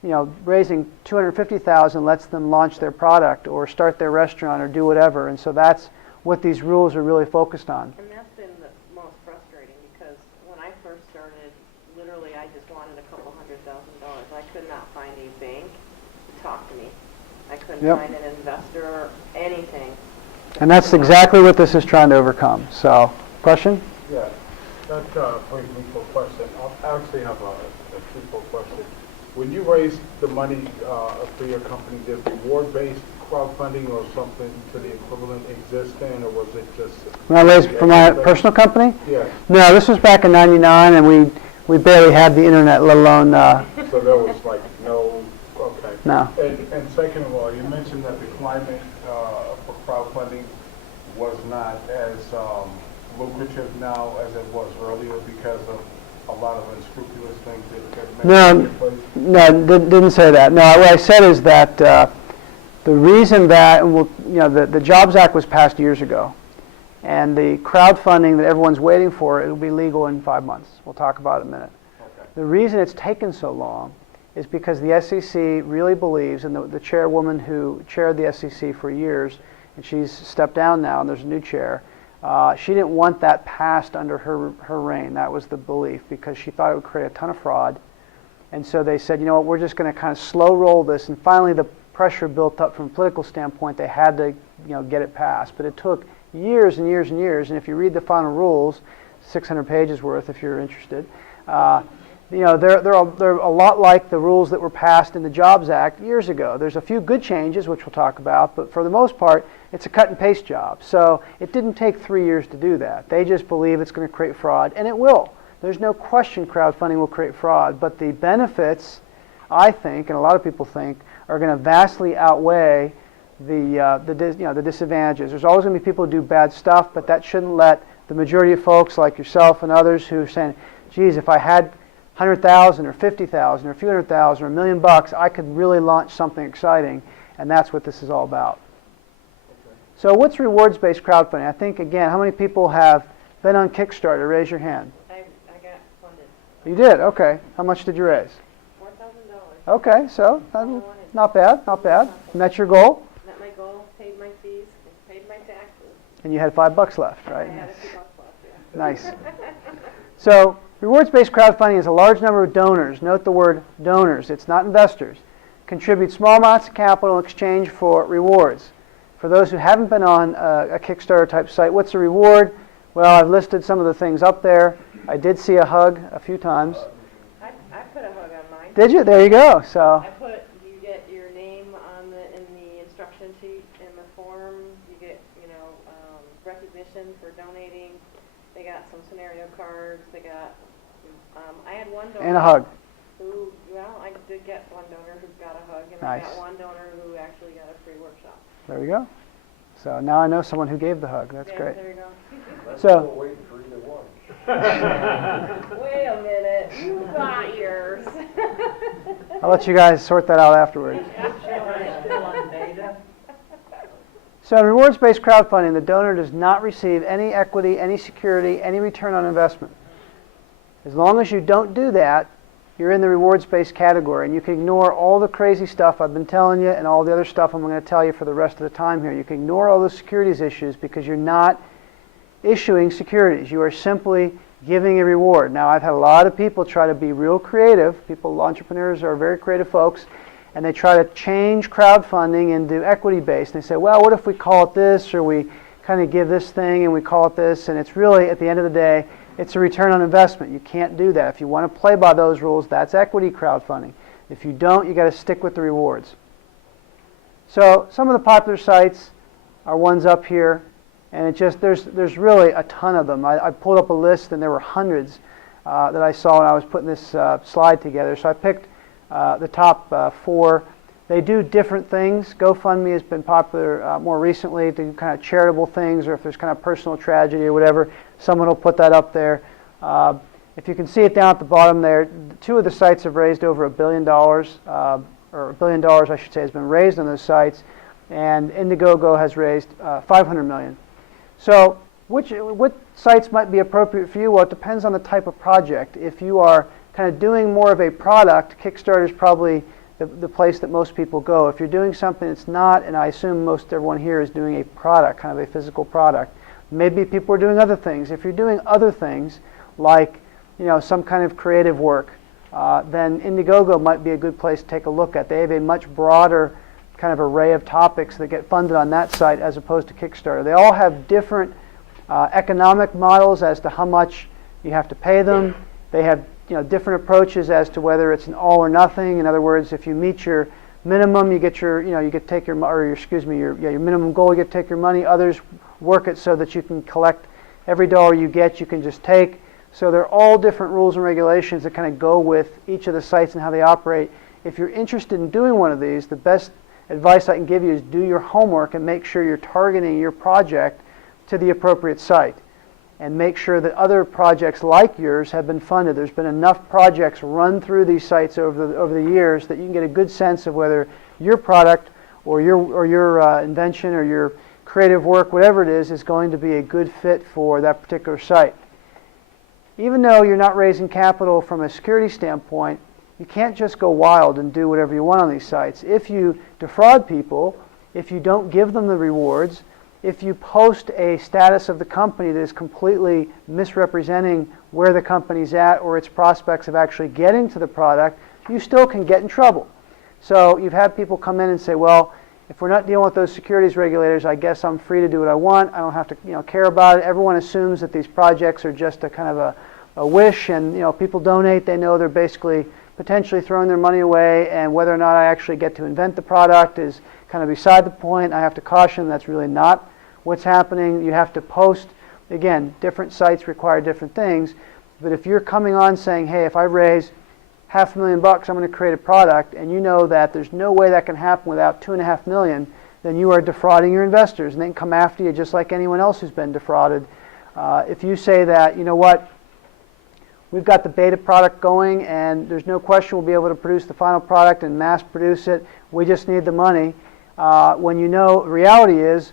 raising $250,000 lets them launch their product or start their restaurant or do whatever. And so that's what these rules are really focused on. And that's been the most frustrating because when I first started, literally I just wanted a couple $100,000. I could not find a bank to talk to me. I couldn't Yep. find an investor or anything. And that's exactly what this is trying to overcome. So, question? Yeah, that brings me to a question. I actually have a twofold question. When you raised the money for your company, did reward-based crowdfunding or something to the equivalent exist then, or was it just? When I raised for my personal company? Yeah. No, this was back in '99, and we barely had the internet, let alone. So there was like no. Okay. No. And second of all, you mentioned that the climate for crowdfunding was not as lucrative now as it was earlier because of a lot of unscrupulous things that may take place? No, didn't say that. No, what I said is that the reason that the Jobs Act was passed years ago, and the crowdfunding that everyone's waiting for, it will be legal in 5 months. We'll talk about it in a minute. Okay. The reason it's taken so long is because the SEC really believes, and the chairwoman who chaired the SEC for years, and she's stepped down now, and there's a new chair. She didn't want that passed under her reign. That was the belief, because she thought it would create a ton of fraud. And so they said, you know what, we're just going to kind of slow roll this. And finally, the pressure built up from a political standpoint. They had to, get it passed. But it took years and years and years. And if you read the final rules, 600 pages worth, if you're interested, they're a lot like the rules that were passed in the Jobs Act years ago. There's a few good changes, which we'll talk about, but for the most part, it's a cut and paste job. So it didn't take 3 years to do that. They just believe it's going to create fraud, and it will. There's no question crowdfunding will create fraud, but the benefits, I think, and a lot of people think, are going to vastly outweigh the disadvantages. There's always going to be people who do bad stuff, but that shouldn't let the majority of folks like yourself and others who are saying, geez, if I had 100,000 or 50,000 or a few hundred thousand or $1 million, I could really launch something exciting, and that's what this is all about. Okay. So what's rewards-based crowdfunding? I think, again, how many people have been on Kickstarter? Raise your hand. I got funded. You did? Okay. How much did you raise? $4,000. Okay, so That's all I wanted. not bad, not bad. Met your goal, Met my goal, paid my fees, paid my taxes. and you had $5 left, right? I had a few bucks left, yeah. Nice. So rewards-based crowdfunding is a large number of donors. Note the word donors. It's not investors. Contribute small amounts of capital in exchange for rewards. For those who haven't been on a Kickstarter type site, what's the reward? Well, I've listed some of the things up there. I did see a hug a few times. I put a hug on mine. Did you? There you go. So You get your name in the instruction sheet in the form. You get, recognition for donating. They got some scenario cards. They got, I had one donor. and a hug. I did get one donor who got a hug, and Nice. I got one donor who actually got a free workshop. There we go. So now I know someone who gave the hug. That's Yeah, great. there you go. So Waiting for either one. Wait a minute, you got yours. I'll let you guys sort that out afterwards. So in rewards-based crowdfunding, the donor does not receive any equity, any security, any return on investment. As long as you don't do that, you're in the rewards-based category, and you can ignore all the crazy stuff I've been telling you and all the other stuff I'm going to tell you for the rest of the time here. You can ignore all those securities issues because you're not issuing securities. You are simply giving a reward. Now, I've had a lot of people try to be real creative. Entrepreneurs are very creative folks, and they try to change crowdfunding into equity-based. And they say, well, what if we call it this, or we kind of give this thing and we call it this, and it's really, at the end of the day, it's a return on investment. You can't do that. If you want to play by those rules, that's equity crowdfunding. If you don't, you got to stick with the rewards. So some of the popular sites are ones up here, and it just there's really a ton of them. I pulled up a list, and there were hundreds that I saw when I was putting this slide together. So I picked the top 4. They do different things. GoFundMe has been popular more recently to do kind of charitable things, or if there's kind of personal tragedy or whatever, someone will put that up there. If you can see it down at the bottom there, 2 of the sites have raised over $1 billion, or $1 billion, I should say, has been raised on those sites, and Indiegogo has raised $500 million. So what sites might be appropriate for you? Well, it depends on the type of project. If you are kind of doing more of a product, Kickstarter is probably the place that most people go. If you're doing something that's not, and I assume most everyone here is doing a product, kind of a physical product, maybe people are doing other things. If you're doing other things, like some kind of creative work, then Indiegogo might be a good place to take a look at. They have a much broader kind of array of topics that get funded on that site as opposed to Kickstarter. They all have different economic models as to how much you have to pay them. They have different approaches as to whether it's an all or nothing. In other words, if you meet your minimum, you get your you get to take your your minimum goal, you get to take your money. Others work it so that you can collect every dollar you get, you can just take. So they're all different rules and regulations that kind of go with each of the sites and how they operate. If you're interested in doing one of these, the best advice I can give you is do your homework and make sure you're targeting your project to the appropriate site. And make sure that other projects like yours have been funded. There's been enough projects run through these sites over the years that you can get a good sense of whether your product or your invention or your creative work, whatever it is going to be a good fit for that particular site. Even though you're not raising capital from a security standpoint, you can't just go wild and do whatever you want on these sites. If you defraud people, if you don't give them the rewards, if you post a status of the company that is completely misrepresenting where the company's at or its prospects of actually getting to the product, you still can get in trouble. So you've had people come in and say, well, if we're not dealing with those securities regulators, I guess I'm free to do what I want. I don't have to care about it. Everyone assumes that these projects are just a kind of a wish, and people donate. They know they're basically potentially throwing their money away, and whether or not I actually get to invent the product is kind of beside the point. I have to caution that's really not what's happening. You have to post. Again, different sites require different things, but if you're coming on saying, hey, if I raise $500,000, I'm going to create a product, and you know that there's no way that can happen without $2.5 million, then you are defrauding your investors, and they can come after you just like anyone else who's been defrauded. If you say that, you know what, we've got the beta product going, and there's no question we'll be able to produce the final product and mass produce it, we just need the money, when reality is,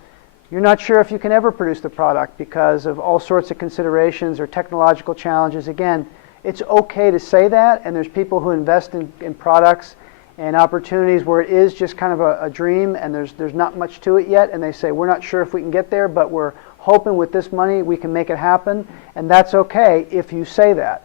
you're not sure if you can ever produce the product because of all sorts of considerations or technological challenges. Again, it's okay to say that, and there's people who invest in products and opportunities where it is just kind of a dream and there's not much to it yet, and they say, we're not sure if we can get there, but we're hoping with this money we can make it happen, and that's okay if you say that.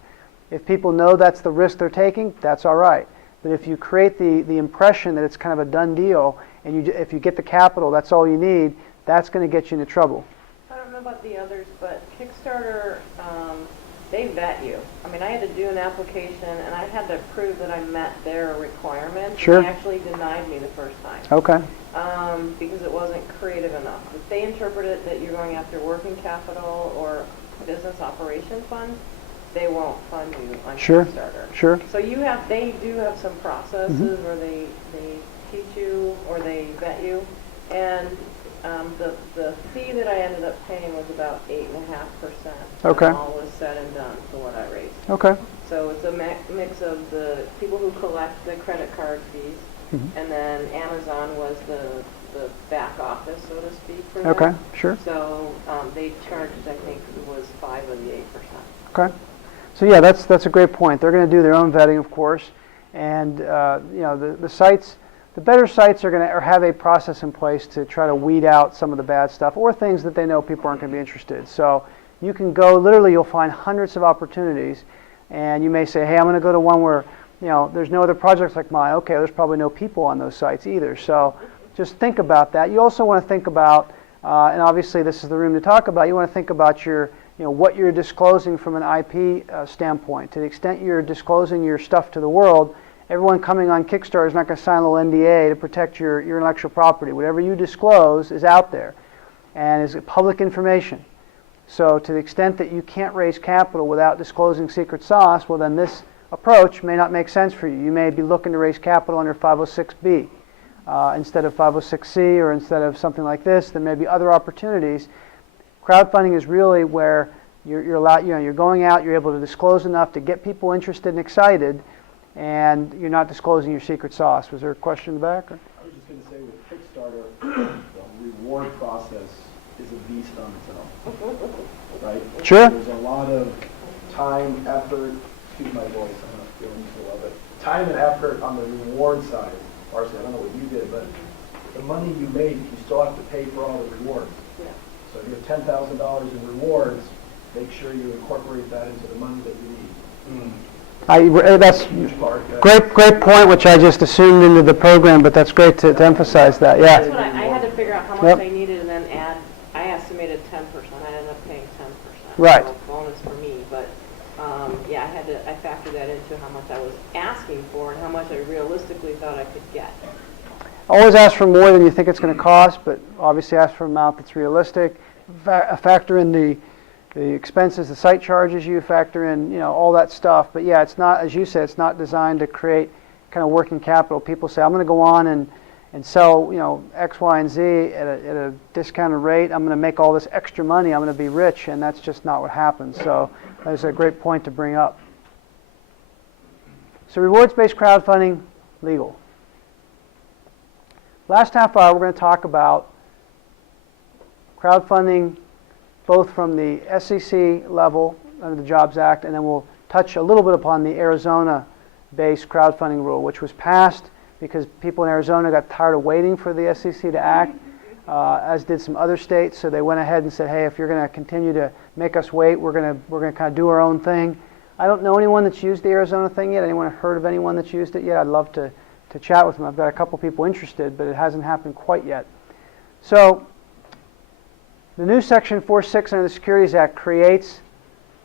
If people know that's the risk they're taking, that's all right. But if you create the impression that it's kind of a done deal, and if you get the capital, that's all you need, that's going to get you into trouble. I don't know about the others, but Kickstarter, they vet you. I mean, I had to do an application, and I had to prove that I met their requirements. Sure. And they actually denied me the first time. Okay. Because it wasn't creative enough. If they interpret it that you're going after working capital or business operation funds, they won't fund you on Sure. Kickstarter. Sure. So they do have some processes where they teach you or they vet you, and the fee that I ended up paying was about 8.5%. Okay. When all was said and done for what I raised. Okay. So it's a mix of the people who collect the credit card fees, and then Amazon was the back office, so to speak, for them. Okay. Sure. So they charged, I think, it was 5 of the 8%. Okay. So yeah, that's a great point. They're going to do their own vetting, of course, and the sites. The better sites are going to have a process in place to try to weed out some of the bad stuff or things that they know people aren't going to be interested. So you can go, literally you'll find hundreds of opportunities, and you may say, hey, I'm going to go to one where there's no other projects like mine. Okay, there's probably no people on those sites either. So just think about that. You also want to think about, and obviously this is the room to talk about, you want to think about your what you're disclosing from an IP standpoint. To the extent you're disclosing your stuff to the world, everyone coming on Kickstarter is not going to sign a little NDA to protect your intellectual property. Whatever you disclose is out there and is public information. So to the extent that you can't raise capital without disclosing secret sauce, well then this approach may not make sense for you. You may be looking to raise capital under 506B instead of 506C, or instead of something like this. There may be other opportunities. Crowdfunding is really where you're allowed, you're going out, you're able to disclose enough to get people interested and excited, and you're not disclosing your secret sauce. Was there a question in the back? Or? I was just going to say, with Kickstarter, the reward process is a beast on its own, right? Sure. There's a lot of time, effort, excuse my voice, I'm not feeling so well, but kind of after on the reward side, Marcy, I don't know what you did, but the money you make, you still have to pay for all the rewards. Yeah. So if you have $10,000 in rewards, make sure you incorporate that into the money that you need. That's Huge part. great point, which I just assumed into the program, but that's great to emphasize that, That's yeah. what I had to figure out how much Yep. I needed and then add, I estimated 10%, I ended up paying 10%. Right. So bonus for me, but, yeah, I factored that into how much I was asking for and how much I realistically thought I could get. Always ask for more than you think it's going to cost, but obviously ask for an amount that's realistic. Factor in the expenses, the site charges you factor in, you know, all that stuff. But yeah, it's not, as you said, it's not designed to create kind of working capital. People say, I'm going to go on and sell, you know, X, Y, and Z at a discounted rate. I'm going to make all this extra money. I'm going to be rich, and that's just not what happens. So that's a great point to bring up. So rewards-based crowdfunding, legal. Last half hour, we're going to talk about crowdfunding both from the SEC level under the Jobs Act, and then we'll touch a little bit upon the Arizona-based crowdfunding rule, which was passed because people in Arizona got tired of waiting for the SEC to act, as did some other states. So they went ahead and said, hey, if you're going to continue to make us wait, we're going to kind of do our own thing. I don't know anyone that's used the Arizona thing yet. Anyone heard of anyone that's used it yet? I'd love to chat with them. I've got a couple people interested, but it hasn't happened quite yet. So the new Section 4.6 under the Securities Act creates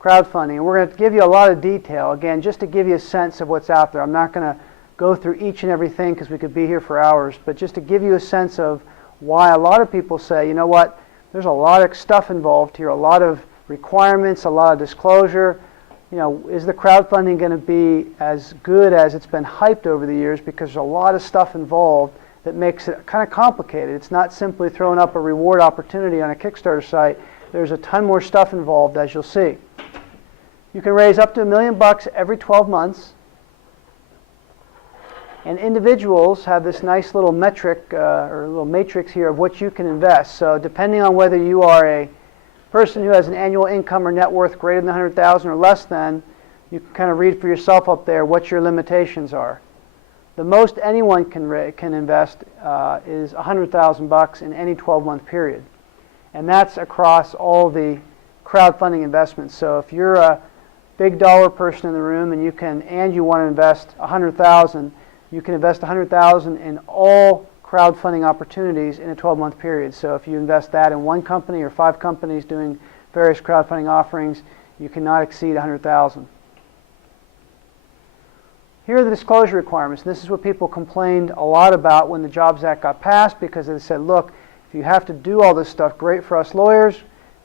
crowdfunding. And we're going to give you a lot of detail, again, just to give you a sense of what's out there. I'm not going to go through each and everything because we could be here for hours, but just to give you a sense of why a lot of people say, you know what, there's a lot of stuff involved here, a lot of requirements, a lot of disclosure. You know, is the crowdfunding going to be as good as it's been hyped over the years? Because there's a lot of stuff involved that makes it kind of complicated. It's not simply throwing up a reward opportunity on a Kickstarter site. There's a ton more stuff involved, as you'll see. You can raise up to $1 million every 12 months. And individuals have this nice little metric or little matrix here of what you can invest. So depending on whether you are a person who has an annual income or net worth greater than $100,000 or less than, you can kind of read for yourself up there what your limitations are. The most anyone can invest is $100,000 in any 12-month period. And that's across all the crowdfunding investments. So if you're a big dollar person in the room and you want to invest $100,000, you can invest $100,000 in all crowdfunding opportunities in a 12-month period. So if you invest that in one company or 5 companies doing various crowdfunding offerings, you cannot exceed $100,000. Here are the disclosure requirements. This is what people complained a lot about when the Jobs Act got passed, because they said, look, if you have to do all this stuff, great for us lawyers,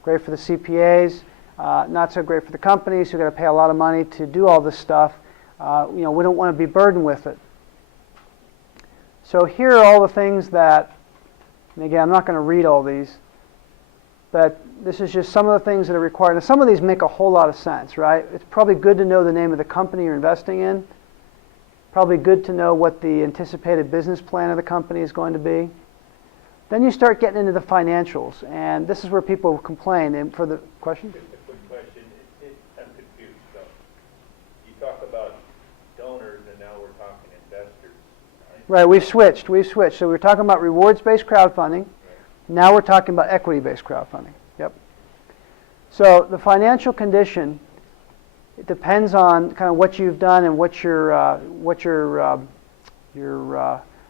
great for the CPAs, not so great for the companies who got to pay a lot of money to do all this stuff. You know, we don't want to be burdened with it. So here are all the things that, and again, I'm not going to read all these, but this is just some of the things that are required. And some of these make a whole lot of sense, right? It's probably good to know the name of the company you're investing in. Probably good to know what the anticipated business plan of the company is going to be. Then you start getting into the financials, and this is where people complain. And for the question? Just a quick question. I'm confused. So you talk about donors, and now we're talking investors. Right, we've switched. So we were talking about rewards-based crowdfunding. Right. Now we're talking about equity-based crowdfunding. Yep. So the financial condition, it depends on kind of what you've done and what the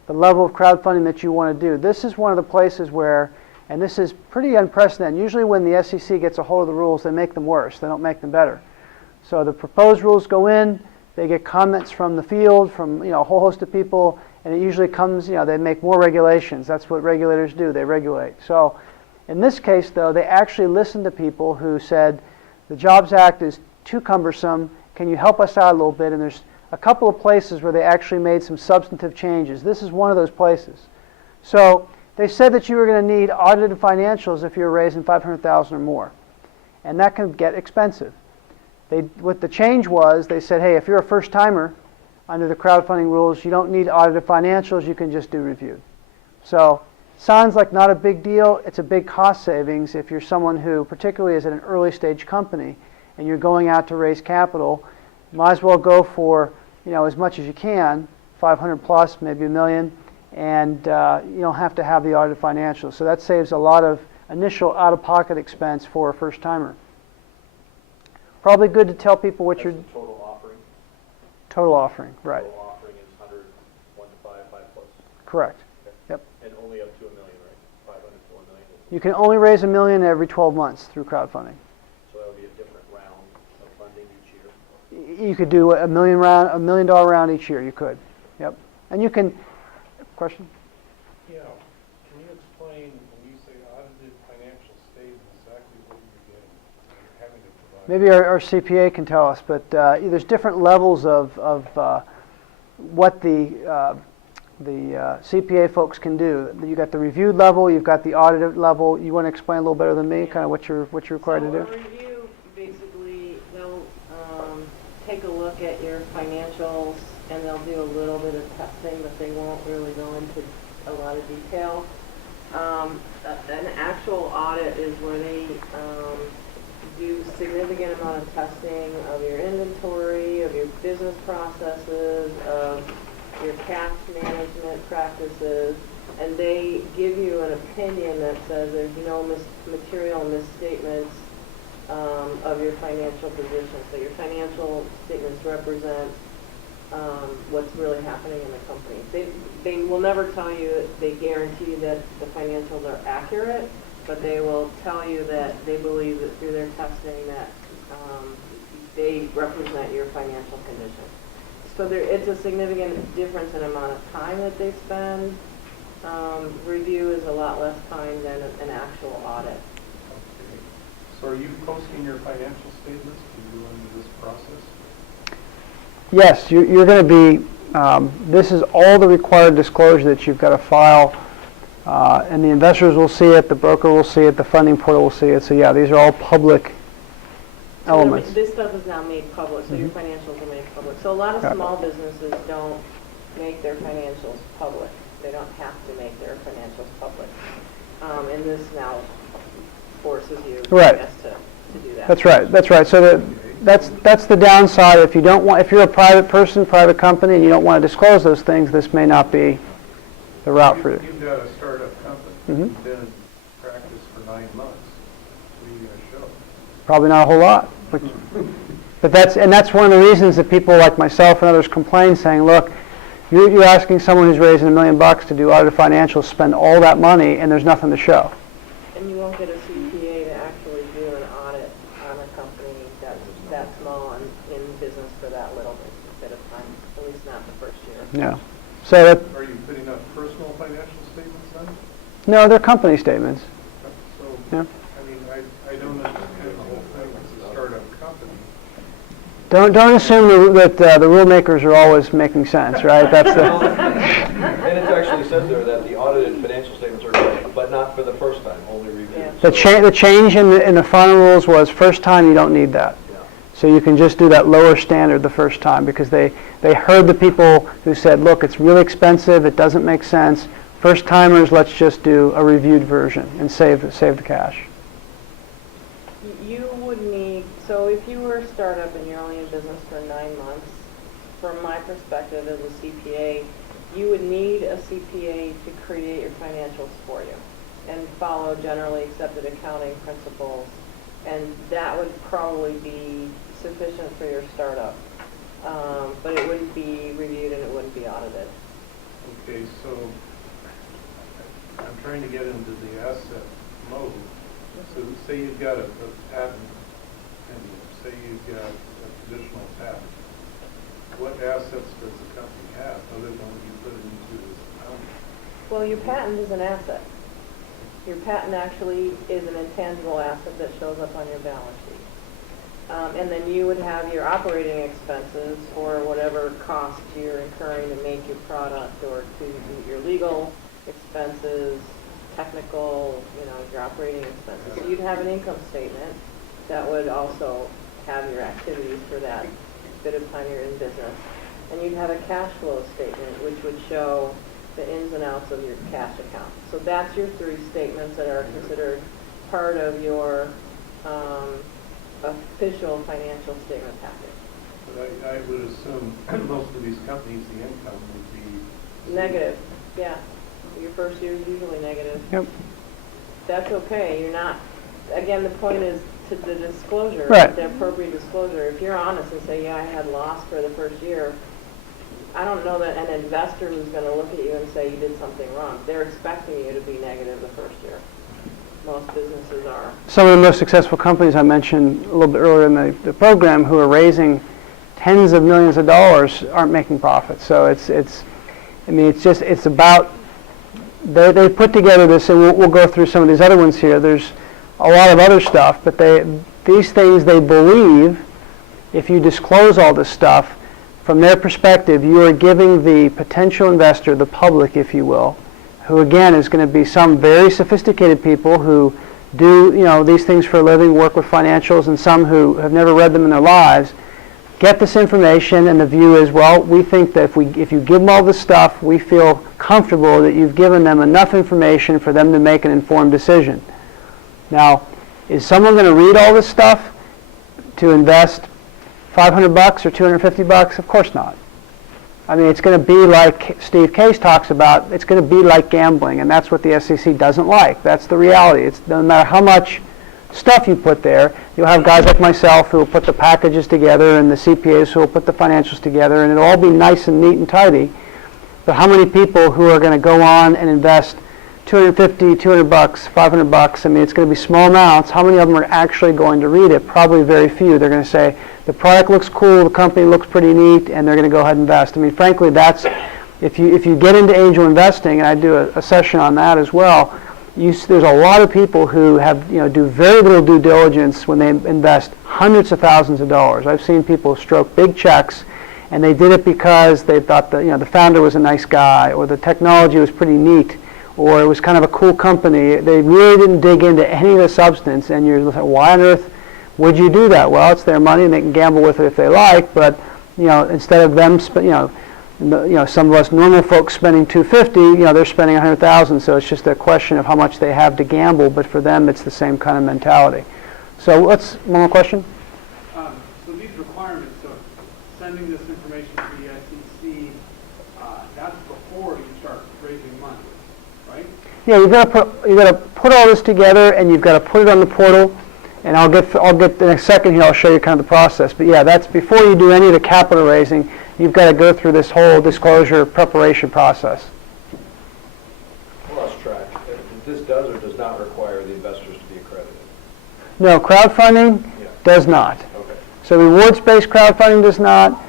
level of crowdfunding that you want to do. This is one of the places where, and this is pretty unprecedented. Usually when the SEC gets a hold of the rules, they make them worse. They don't make them better. So the proposed rules go in. They get comments from the field, from a whole host of people, and it usually comes. They make more regulations. That's what regulators do. They regulate. So in this case, though, they actually listened to people who said the Jobs Act is too cumbersome. Can you help us out a little bit? And there's a couple of places where they actually made some substantive changes. This is one of those places. So they said that you were going to need audited financials if you were raising $500,000 or more, and that can get expensive. What the change was, they said, hey, if you're a first-timer under the crowdfunding rules, you don't need audited financials. You can just do reviewed. So sounds like not a big deal. It's a big cost savings if you're someone who particularly is at an early-stage company and you're going out to raise capital. Might as well go for as much as you can, 500 plus, maybe $1 million, and you don't have to have the audited financials. So that saves a lot of initial out-of-pocket expense for a first-timer. Probably good to tell people what That's your the total offering. total offering, right? Total offering is 100, 1 to 5, 5 plus. Correct. Okay. Yep. And only up to $1 million, right? 500 to 1 million. You can only raise $1 million every 12 months through crowdfunding. So that would be a different round of funding each year. You could do $1 million round each year. You could. Yep. And you can. Question? Yeah, can you explain, when you say audited financial statements, exactly what you're getting, you're having to provide? Maybe our CPA can tell us, but there's different levels of what the CPA folks can do. You got the reviewed level, you've got the audited level. You want to explain a little better than me, kind of what you're required to do? So a review, basically, they'll take a look at your financials, and they'll do a little bit of testing, but they won't really go into a lot of detail. An actual audit is where they do significant amount of testing of your inventory, of your business processes, of your cash management practices, and they give you an opinion that says there's no material misstatements of your financial position. So your financial statements represent what's really happening in the company. They will never tell you, they guarantee that the financials are accurate, but they will tell you that they believe that through their testing that they represent your financial condition. So it's a significant difference in amount of time that they spend. Review is a lot less time than an actual audit. Okay. So are you posting your financial statements to go into this process? Yes, you're going to be, this is all the required disclosure that you've got to file, and the investors will see it, the broker will see it, the funding portal will see it. So yeah, these are all public elements. This stuff is now made public, so your financials are made public. So a lot of small businesses don't make their financials public. They don't have to make their financials public. And this now forces you, Right. I guess, to do that. That's right. That's right. So that's the downside. If you're a private person, private company, and you don't want to disclose those things, this may not be the route for you. You've got a startup company. Mhm. You've been in practice for 9 months. What are you going to show? Probably not a whole lot. But that's one of the reasons that people like myself and others complain, saying, look, you're asking someone who's raising $1 million to do audited financials, spend all that money, and there's nothing to show. And you won't get a CPA to actually do an audit on a company that's that small and in business for that little bit of time, at least not the first year. Yeah. So Are you putting up personal financial statements then? no, they're company statements. So, Yeah. I mean, I don't understand the whole thing. It's a startup company. Don't assume that the rule makers are always making sense, right? That's the And it actually says there that the audited financial statements are good, but not for the first time, only reviewed. Yeah. the change in the final rules was first time you don't need that. Yeah. So you can just do that lower standard the first time, because they heard the people who said, look, it's really expensive, it doesn't make sense. First timers, let's just do a reviewed version and save the cash. You would need, so if you were a startup and you're only in business for 9 months, from my perspective as a CPA, you would need a CPA to create your financials for you and follow generally accepted accounting principles, and that would probably be sufficient for your startup. But it wouldn't be reviewed and it wouldn't be audited. Okay, so I'm trying to get into the asset mode. So say you've got a patent, and say you've got a traditional patent. What assets does the company have other than what you put it into this account? Well, your patent is an asset. Your patent actually is an intangible asset that shows up on your balance sheet. And then you would have your operating expenses for whatever cost you're incurring to make your product, or to do your legal expenses, technical, your operating expenses. So you'd have an income statement that would also have your activities for that bit of time you're in business. And you'd have a cash flow statement, which would show the ins and outs of your cash account. So that's your 3 statements that are considered part of your official financial statement package. But I would assume most of these companies, the income would be. Negative, yeah. Your first year is usually negative. Yep. That's okay, you're not, again, the point is to the disclosure, Right. the appropriate disclosure. If you're honest and say, yeah, I had loss for the first year, I don't know that an investor who's going to look at you and say you did something wrong. They're expecting you to be negative the first year. Most businesses are. Some of the most successful companies I mentioned a little bit earlier in the program who are raising tens of millions of dollars aren't making profits. So it's about, they put together this, and we'll go through some of these other ones here. There's a lot of other stuff, but these things they believe, if you disclose all this stuff, from their perspective, you are giving the potential investor, the public, if you will, who again is going to be some very sophisticated people who do these things for a living, work with financials, and some who have never read them in their lives, get this information, and the view is, well, we think that if you give them all this stuff, we feel comfortable that you've given them enough information for them to make an informed decision. Now, is someone going to read all this stuff to invest $500 or $250? Of course not. I mean, it's going to be like Steve Case talks about, it's going to be like gambling, and that's what the SEC doesn't like. That's the reality. It's no matter how much stuff you put there, you'll have guys like myself who will put the packages together and the CPAs who will put the financials together, and it'll all be nice and neat and tidy. But how many people who are going to go on and invest $250, $200, $500, I mean, it's going to be small amounts. How many of them are actually going to read it? Probably very few. They're going to say, the product looks cool, the company looks pretty neat, and they're going to go ahead and invest. I mean, frankly, that's, if you get into angel investing, and I do a session on that as well, there's a lot of people who have, do very little due diligence when they invest hundreds of thousands of dollars. I've seen people stroke big checks, and they did it because they thought the founder was a nice guy, or the technology was pretty neat, or it was kind of a cool company. They really didn't dig into any of the substance, and you're like, why on earth would you do that? Well, it's their money, and they can gamble with it if they like, but instead of them, some of us normal folks spending $250, they're spending $100,000. So it's just a question of how much they have to gamble. But for them, it's the same kind of mentality. So one more question. So these requirements of sending this information to the SEC, that's before you start raising money, right? Yeah, you've got to put all this together, and you've got to put it on the portal. And I'll get in a second here. I'll show you kind of the process. But yeah, that's before you do any of the capital raising. You've got to go through this whole disclosure preparation process. Well, let's track. This does or does not require the investors to be accredited? No, crowdfunding does not. Okay. So rewards-based crowdfunding does not.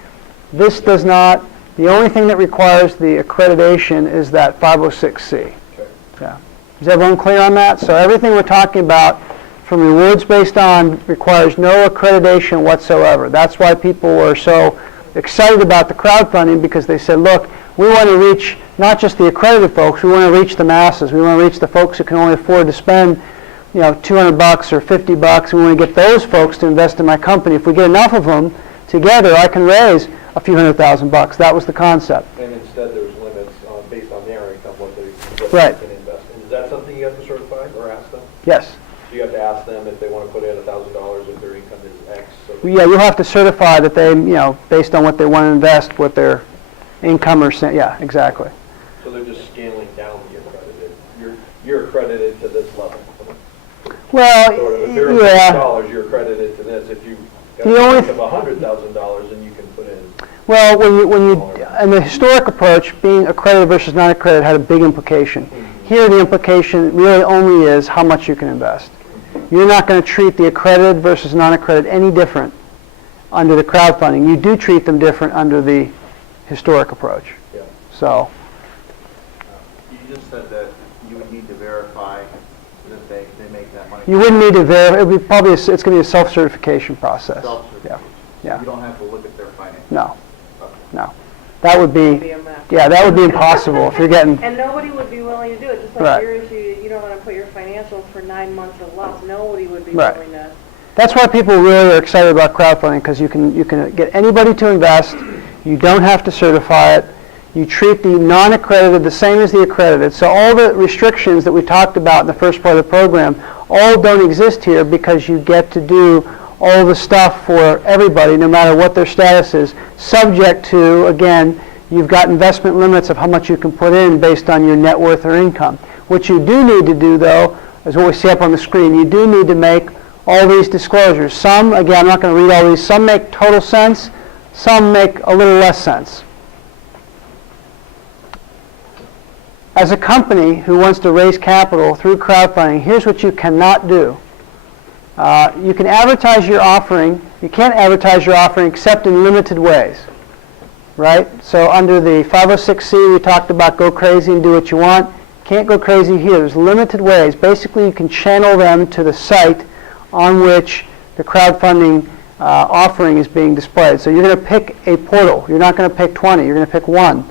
This does not. The only thing that requires the accreditation is that 506C. Okay. Yeah. Is everyone clear on that? So everything we're talking about from rewards-based on requires no accreditation whatsoever. That's why people were so excited about the crowdfunding, because they said, look, we want to reach not just the accredited folks, we want to reach the masses. We want to reach the folks who can only afford to spend $200 or $50. We want to get those folks to invest in my company. If we get enough of them together, I can raise a few $100,000. That was the concept. And instead there's limits based on their income, what they Right. can invest in. Is that something you have to certify or ask them? Yes. So you have to ask them if they want to put in $1,000 if their income is X? So Yeah, you'll have to certify that they, based on what they want to invest, what their income or, yeah, exactly. So they're just scaling down the accredited. You're accredited to this level. Well, So if they're yeah. $1,000, you're accredited to this. If you got The only a of $100,000, then you can put in. Well, and the historic approach, being accredited versus not accredited, had a big implication. Here, the implication really only is how much you can invest. You're not going to treat the accredited versus non-accredited any different under the crowdfunding. You do treat them different under the historic approach. Yeah. So, You just said that you would need to verify that they make that money. you wouldn't need to verify. It would be probably it's going to be a self-certification process. Self-certification. Yeah. You don't have to look at their finances. No. No. That would Be be. a mess. Yeah, that would be impossible if you're getting. And nobody would be willing to do it, just like Right. your issue, you don't want to put your financials for 9 months of loss. Nobody would be Right. willing to. That's why people really are excited about crowdfunding, because you can get anybody to invest. You don't have to certify it. You treat the non-accredited the same as the accredited. So all the restrictions that we talked about in the first part of the program all don't exist here, because you get to do all the stuff for everybody, no matter what their status is, subject to, again, you've got investment limits of how much you can put in based on your net worth or income. What you do need to do, though, is what we see up on the screen. You do need to make all these disclosures. Some, again, I'm not going to read all these, some make total sense, some make a little less sense. As a company who wants to raise capital through crowdfunding, here's what you cannot do. You can advertise your offering. You can't advertise your offering except in limited ways, right? So under the 506C, we talked about go crazy and do what you want. Can't go crazy here. There's limited ways. Basically, you can channel them to the site on which the crowdfunding offering is being displayed. So you're going to pick a portal. You're not going to pick 20. You're going to pick one.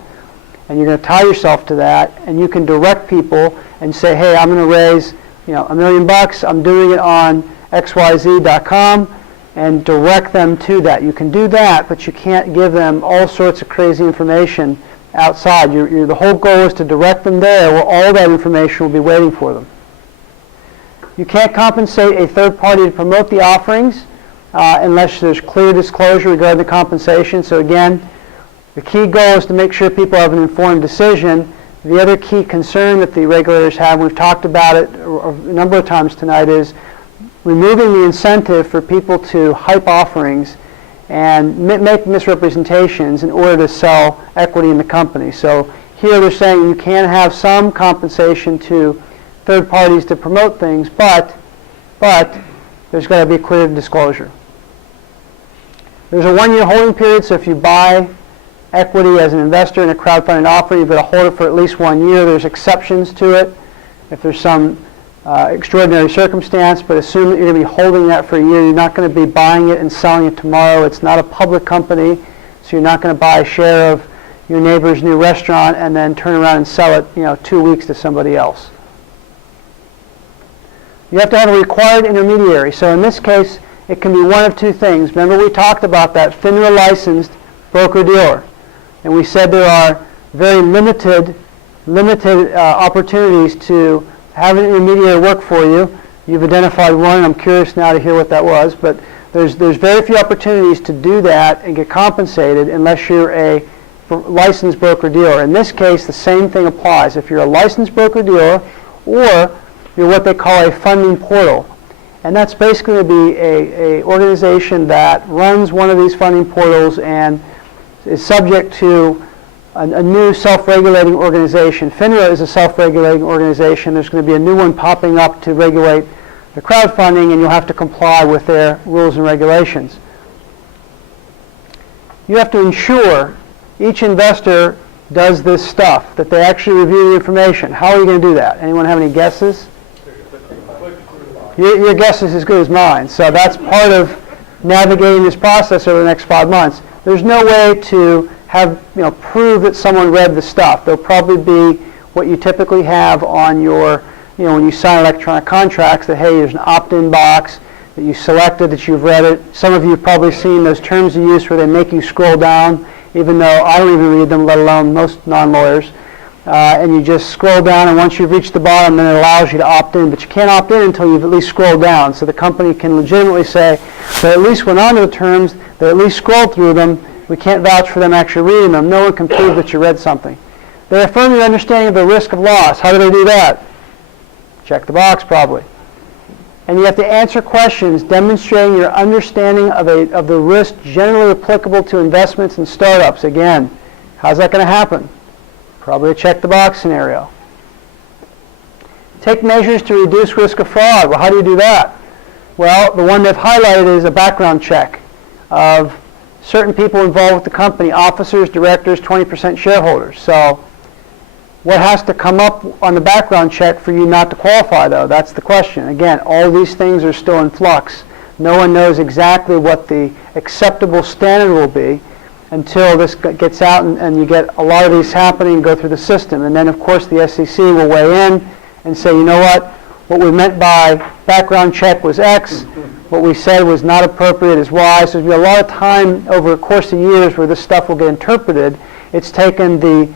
And you're going to tie yourself to that, and you can direct people and say, hey, I'm going to raise $1 million. I'm doing it on xyz.com, and direct them to that. You can do that, but you can't give them all sorts of crazy information outside. The whole goal is to direct them there where all that information will be waiting for them. You can't compensate a third party to promote the offerings unless there's clear disclosure regarding the compensation. So again, the key goal is to make sure people have an informed decision. The other key concern that the regulators have, we've talked about it a number of times tonight, is removing the incentive for people to hype offerings and make misrepresentations in order to sell equity in the company. So here they're saying you can have some compensation to third parties to promote things, but there's got to be clear disclosure. There's a 1-year holding period, so if you buy equity as an investor in a crowdfunding offering, you've got to hold it for at least 1 year. There's exceptions to it if there's some extraordinary circumstance, but assume that you're going to be holding that for a year. You're not going to be buying it and selling it tomorrow. It's not a public company, so you're not going to buy a share of your neighbor's new restaurant and then turn around and sell it 2 weeks to somebody else. You have to have a required intermediary. So in this case, it can be one of two things. Remember we talked about that FINRA licensed broker-dealer. And we said there are very limited opportunities to have an intermediary work for you. You've identified one. I'm curious now to hear what that was. But there's very few opportunities to do that and get compensated unless you're a licensed broker-dealer. In this case, the same thing applies. If you're a licensed broker-dealer or you're what they call a funding portal. And that's basically going to be a organization that runs one of these funding portals and is subject to a new self-regulating organization. FINRA is a self-regulating organization. There's going to be a new one popping up to regulate the crowdfunding, and you'll have to comply with their rules and regulations. You have to ensure each investor does this stuff, that they actually review the information. How are you going to do that? Anyone have any guesses? Your guess is as good as mine. So that's part of navigating this process over the next 5 months. There's no way to have prove that someone read the stuff. There'll probably be what you typically have on your, when you sign electronic contracts, that hey, there's an opt-in box that you selected, that you've read it. Some of you have probably seen those terms of use where they make you scroll down, even though I don't even read them, let alone most non-lawyers. And you just scroll down, and once you've reached the bottom, then it allows you to opt in. But you can't opt in until you've at least scrolled down. So the company can legitimately say, they at least went on to the terms, they at least scrolled through them. We can't vouch for them actually reading them. No one can prove that you read something. They affirm your understanding of the risk of loss. How do they do that? Check the box, probably. And you have to answer questions demonstrating your understanding of the risk generally applicable to investments and startups. Again, how's that going to happen? Probably a check the box scenario. Take measures to reduce risk of fraud. Well, how do you do that? Well, the one they've highlighted is a background check of certain people involved with the company, officers, directors, 20% shareholders. So what has to come up on the background check for you not to qualify, though? That's the question. Again, all these things are still in flux. No one knows exactly what the acceptable standard will be until this gets out and you get a lot of these happening and go through the system. And then, of course, the SEC will weigh in and say, you know what we meant by background check was X, what we said was not appropriate is Y. So there'll be a lot of time over the course of years where this stuff will get interpreted. It's taken the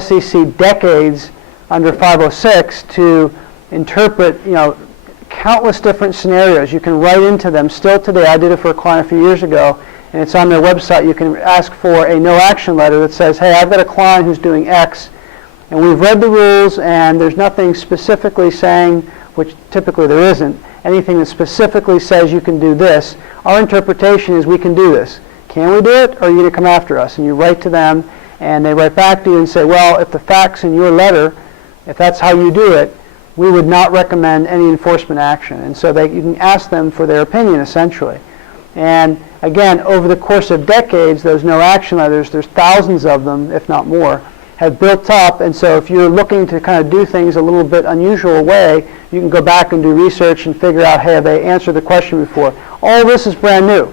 SEC decades under 506 to interpret, countless different scenarios. You can write into them still today. I did it for a client a few years ago, and it's on their website. You can ask for a no action letter that says, hey, I've got a client who's doing X, and we've read the rules, and there's nothing specifically saying, which typically there isn't, anything that specifically says you can do this. Our interpretation is we can do this. Can we do it, or are you going to come after us? And you write to them, and they write back to you and say, well, if the facts in your letter, if that's how you do it, we would not recommend any enforcement action. And so you can ask them for their opinion, essentially. And again, over the course of decades, those no action letters, there's thousands of them, if not more, have built up. And so if you're looking to kind of do things a little bit unusual way, you can go back and do research and figure out, hey, have they answered the question before? All this is brand new.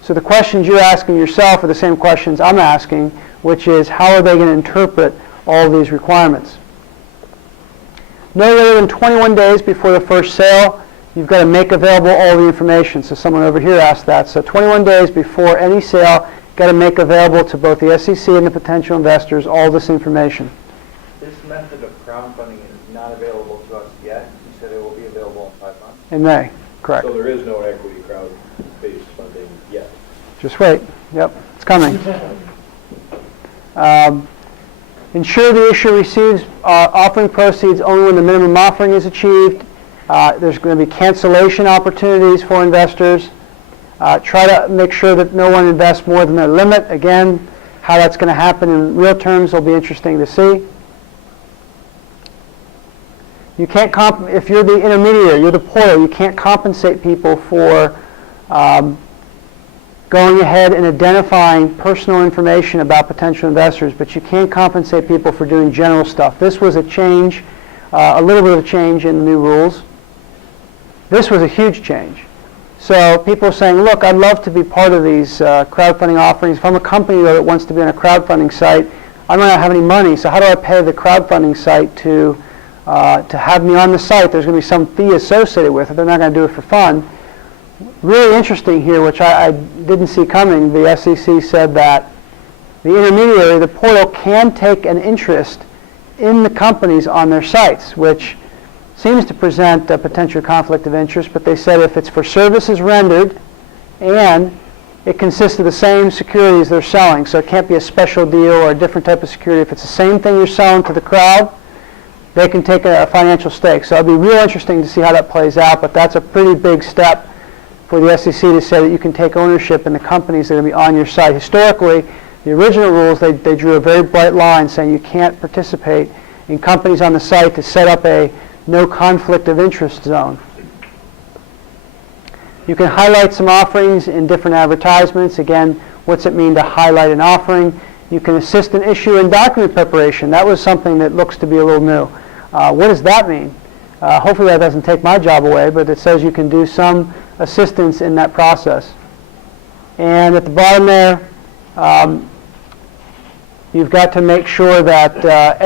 So the questions you're asking yourself are the same questions I'm asking, which is how are they going to interpret all of these requirements? No later than 21 days before the first sale, you've got to make available all the information. So someone over here asked that. So 21 days before any sale, you've got to make available to both the SEC and the potential investors all this information. This method of crowdfunding is not available to us yet. You said it will be available in 5 months? In May, correct. So there is no equity crowd-based funding yet? Just wait. Yep, it's coming. Ensure the issuer receives offering proceeds only when the minimum offering is achieved. There's going to be cancellation opportunities for investors. Try to make sure that no one invests more than their limit. Again, how that's going to happen in real terms will be interesting to see. You can't if you're the intermediary, you're the portal, you can't compensate people for going ahead and identifying personal information about potential investors, but you can compensate people for doing general stuff. This was a change, a little bit of a change in the new rules. This was a huge change. So people are saying, look, I'd love to be part of these crowdfunding offerings. If I'm a company though, that wants to be on a crowdfunding site, I might not have any money, so how do I pay the crowdfunding site to have me on the site? There's going to be some fee associated with it. They're not going to do it for fun. Really interesting here, which I didn't see coming, the SEC said that the intermediary, the portal, can take an interest in the companies on their sites, which seems to present a potential conflict of interest, but they said if it's for services rendered and it consists of the same securities they're selling, so it can't be a special deal or a different type of security. If it's the same thing you're selling to the crowd, they can take a financial stake. So it'll be real interesting to see how that plays out, but that's a pretty big step for the SEC to say that you can take ownership in the companies that are going to be on your site. Historically, the original rules, they drew a very bright line saying you can't participate in companies on the site to set up a no conflict of interest zone. You can highlight some offerings in different advertisements. Again, what's it mean to highlight an offering? You can assist in issue and document preparation. That was something that looks to be a little new. What does that mean? Hopefully that doesn't take my job away, but it says you can do some assistance in that process. And at the bottom there, you've got to make sure that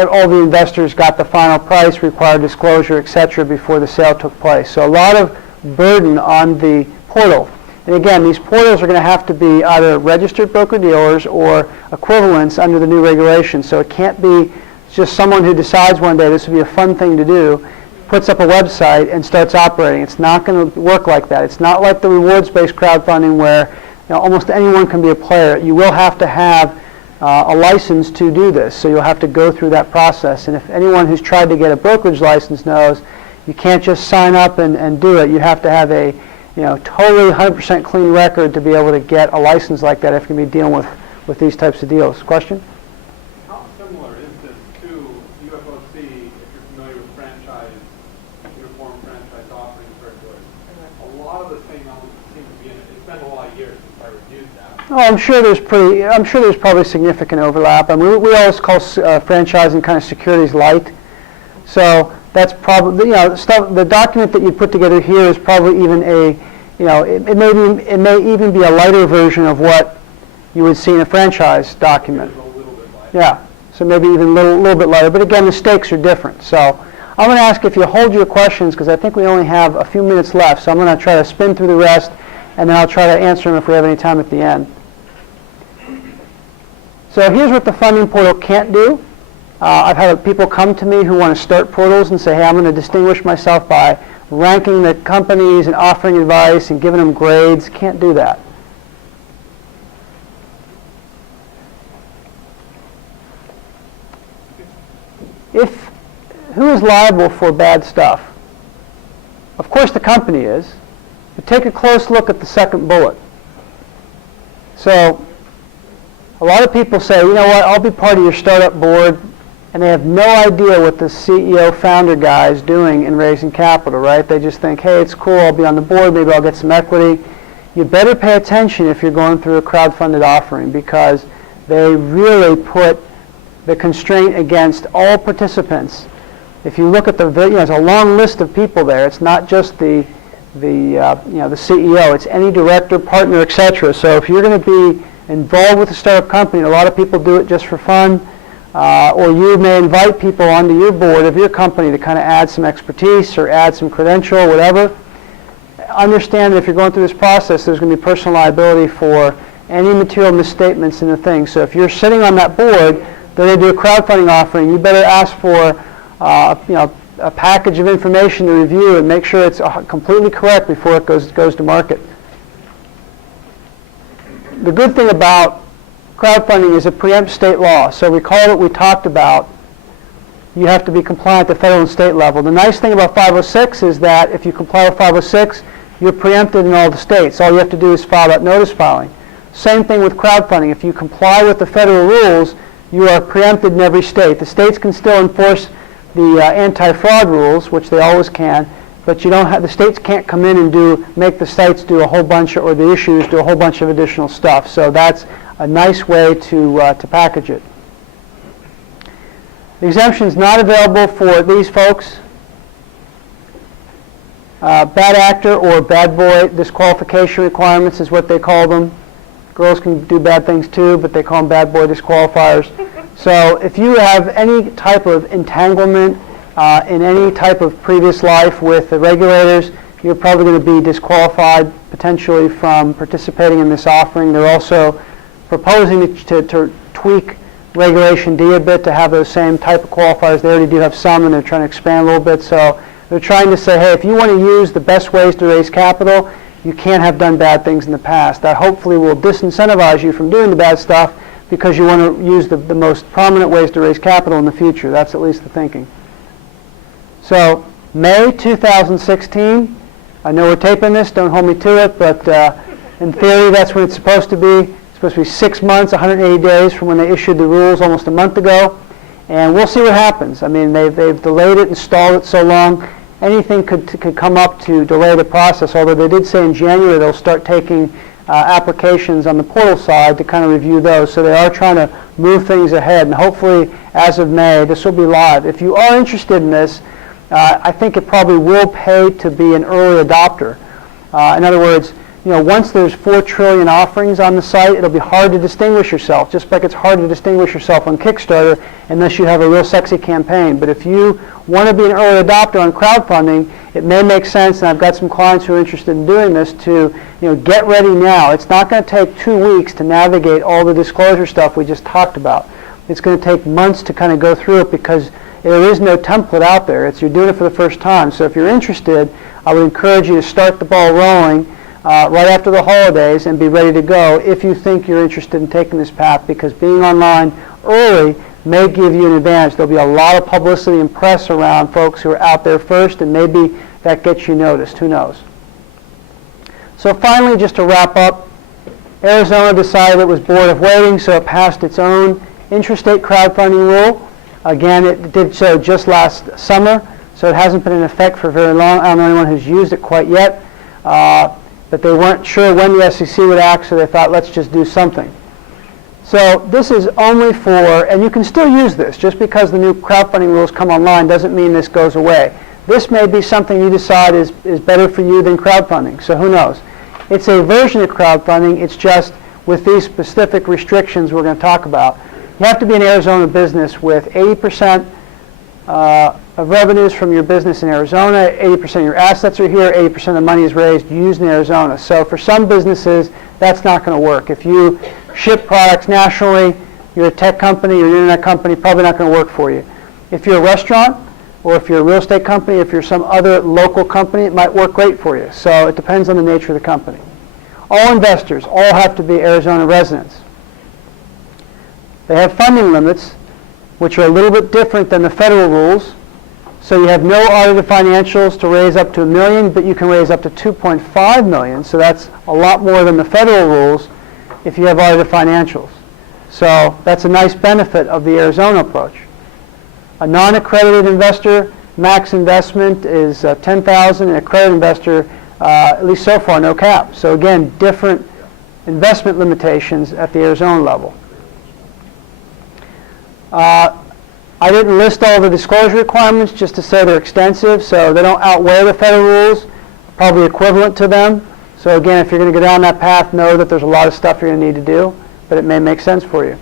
all the investors got the final price, required disclosure, etc. before the sale took place. So a lot of burden on the portal. And again, these portals are going to have to be either registered broker-dealers or equivalents under the new regulations. So it can't be just someone who decides one day this would be a fun thing to do, puts up a website and starts operating. It's not going to work like that. It's not like the rewards-based crowdfunding where almost anyone can be a player. You will have to have a license to do this, so you'll have to go through that process. And if anyone who's tried to get a brokerage license knows, you can't just sign up and do it. You have to have a totally 100% clean record to be able to get a license like that if you're going to be dealing with these types of deals. Question? How similar is this to UFOC, if you're familiar with franchise, uniform franchise offerings circulars? A lot of the same elements seem to be in it. It's been a lot of years since I reviewed that. Oh, I'm sure there's probably significant overlap. I mean, we always call franchising kind of securities light. So that's probably, the document that you put together here is probably even it may even be a lighter version of what you would see in a franchise document. A little bit lighter. Yeah, so maybe even a little bit lighter. But again, the stakes are different. So I'm going to ask if you hold your questions, because I think we only have a few minutes left. So I'm going to try to spin through the rest, and then I'll try to answer them if we have any time at the end. So here's what the funding portal can't do. I've had people come to me who want to start portals and say, hey, I'm going to distinguish myself by ranking the companies and offering advice and giving them grades. Can't do that. Who is liable for bad stuff? Of course the company is, but take a close look at the second bullet. So a lot of people say, you know what, I'll be part of your startup board, and they have no idea what the CEO founder guy is doing in raising capital, right? They just think, hey, it's cool, I'll be on the board, maybe I'll get some equity. You better pay attention if you're going through a crowdfunded offering, because they really put the constraint against all participants. If you look at there's a long list of people there. It's not just the CEO. It's any director, partner, etc. So if you're going to be involved with a startup company, and a lot of people do it just for fun, or you may invite people onto your board of your company to kind of add some expertise or add some credential, whatever. Understand that if you're going through this process, there's going to be personal liability for any material misstatements in the thing. So if you're sitting on that board, they're going to do a crowdfunding offering, you better ask for a package of information to review and make sure it's completely correct before it goes to market. The good thing about crowdfunding is it preempts state law. So recall what we talked about. You have to be compliant at the federal and state level. The nice thing about 506 is that if you comply with 506, you're preempted in all the states. All you have to do is file that notice filing. Same thing with crowdfunding. If you comply with the federal rules, you are preempted in every state. The states can still enforce the anti-fraud rules, which they always can, but you don't have, the states can't come in and make the sites do a whole bunch, or the issues do a whole bunch of additional stuff. So that's a nice way to package it. The exemption is not available for these folks. Bad actor or bad boy disqualification requirements is what they call them. Girls can do bad things too, but they call them bad boy disqualifiers. So if you have any type of entanglement in any type of previous life with the regulators, you're probably going to be disqualified potentially from participating in this offering. They're also proposing to tweak Regulation D a bit to have those same type of qualifiers. They already do have some, and they're trying to expand a little bit. So they're trying to say, hey, if you want to use the best ways to raise capital, you can't have done bad things in the past. That hopefully will disincentivize you from doing the bad stuff, because you want to use the most prominent ways to raise capital in the future. That's at least the thinking. So May 2016, I know we're taping this, don't hold me to it, but in theory that's when it's supposed to be. It's supposed to be 6 months, 180 days from when they issued the rules almost a month ago. And we'll see what happens. I mean, they've delayed it and stalled it so long. Anything could come up to delay the process, although they did say in January they'll start taking applications on the portal side to kind of review those. So they are trying to move things ahead, and hopefully as of May this will be live. If you are interested in this, I think it probably will pay to be an early adopter. In other words, once there's 4 trillion offerings on the site, it'll be hard to distinguish yourself, just like it's hard to distinguish yourself on Kickstarter unless you have a real sexy campaign. But if you want to be an early adopter on crowdfunding, it may make sense, and I've got some clients who are interested in doing this, to get ready now. It's not going to take 2 weeks to navigate all the disclosure stuff we just talked about. It's going to take months to kind of go through it, because there is no template out there. You're doing it for the first time. So if you're interested, I would encourage you to start the ball rolling right after the holidays and be ready to go if you think you're interested in taking this path, because being online early may give you an advantage. There'll be a lot of publicity and press around folks who are out there first, and maybe that gets you noticed. Who knows? So finally, just to wrap up, Arizona decided it was bored of waiting, so it passed its own intrastate crowdfunding rule. Again, it did so just last summer, so it hasn't been in effect for very long. I don't know anyone who's used it quite yet, but they weren't sure when the SEC would act, so they thought, let's just do something. So this is only for, and you can still use this, just because the new crowdfunding rules come online doesn't mean this goes away. This may be something you decide is better for you than crowdfunding, so who knows. It's a version of crowdfunding, it's just with these specific restrictions we're going to talk about. You have to be an Arizona business with 80% of revenues from your business in Arizona, 80% of your assets are here, 80% of the money is raised used in Arizona. So for some businesses, that's not going to work. If you ship products nationally, you're a tech company, you're an internet company, probably not going to work for you. If you're a restaurant, or if you're a real estate company, if you're some other local company, it might work great for you. So it depends on the nature of the company. All investors all have to be Arizona residents. They have funding limits, which are a little bit different than the federal rules. So you have no audited financials to raise up to $1 million, but you can raise up to $2.5 million. So that's a lot more than the federal rules if you have audited financials. So that's a nice benefit of the Arizona approach. A non-accredited investor, max investment is $10,000. An accredited investor, at least so far, no cap. So again, different investment limitations at the Arizona level. I didn't list all the disclosure requirements just to say they're extensive, so they don't outweigh the federal rules, probably equivalent to them. So again, if you're going to go down that path, know that there's a lot of stuff you're going to need to do, but it may make sense for you.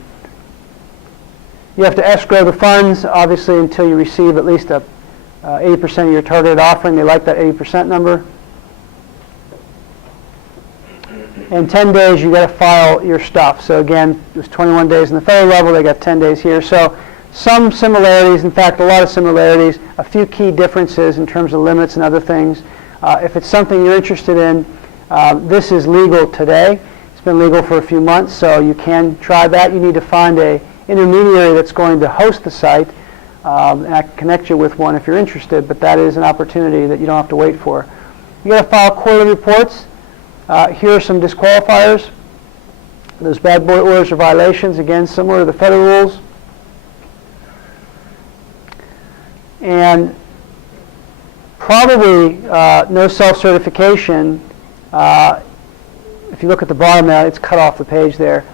You have to escrow the funds, obviously, until you receive at least 80% of your targeted offering. They like that 80% number. In 10 days, you got to file your stuff. So again, it was 21 days in the federal level. They got 10 days here. So some similarities, in fact, a lot of similarities, a few key differences in terms of limits and other things. If it's something you're interested in, this is legal today. It's been legal for a few months, so you can try that. You need to find an intermediary that's going to host the site, and I can connect you with one if you're interested, but that is an opportunity that you don't have to wait for. You got to file quarterly reports. Here are some disqualifiers. Those bad boy orders or violations, again, similar to the federal rules. And probably no self-certification. If you look at the bottom there, it's cut off the page there.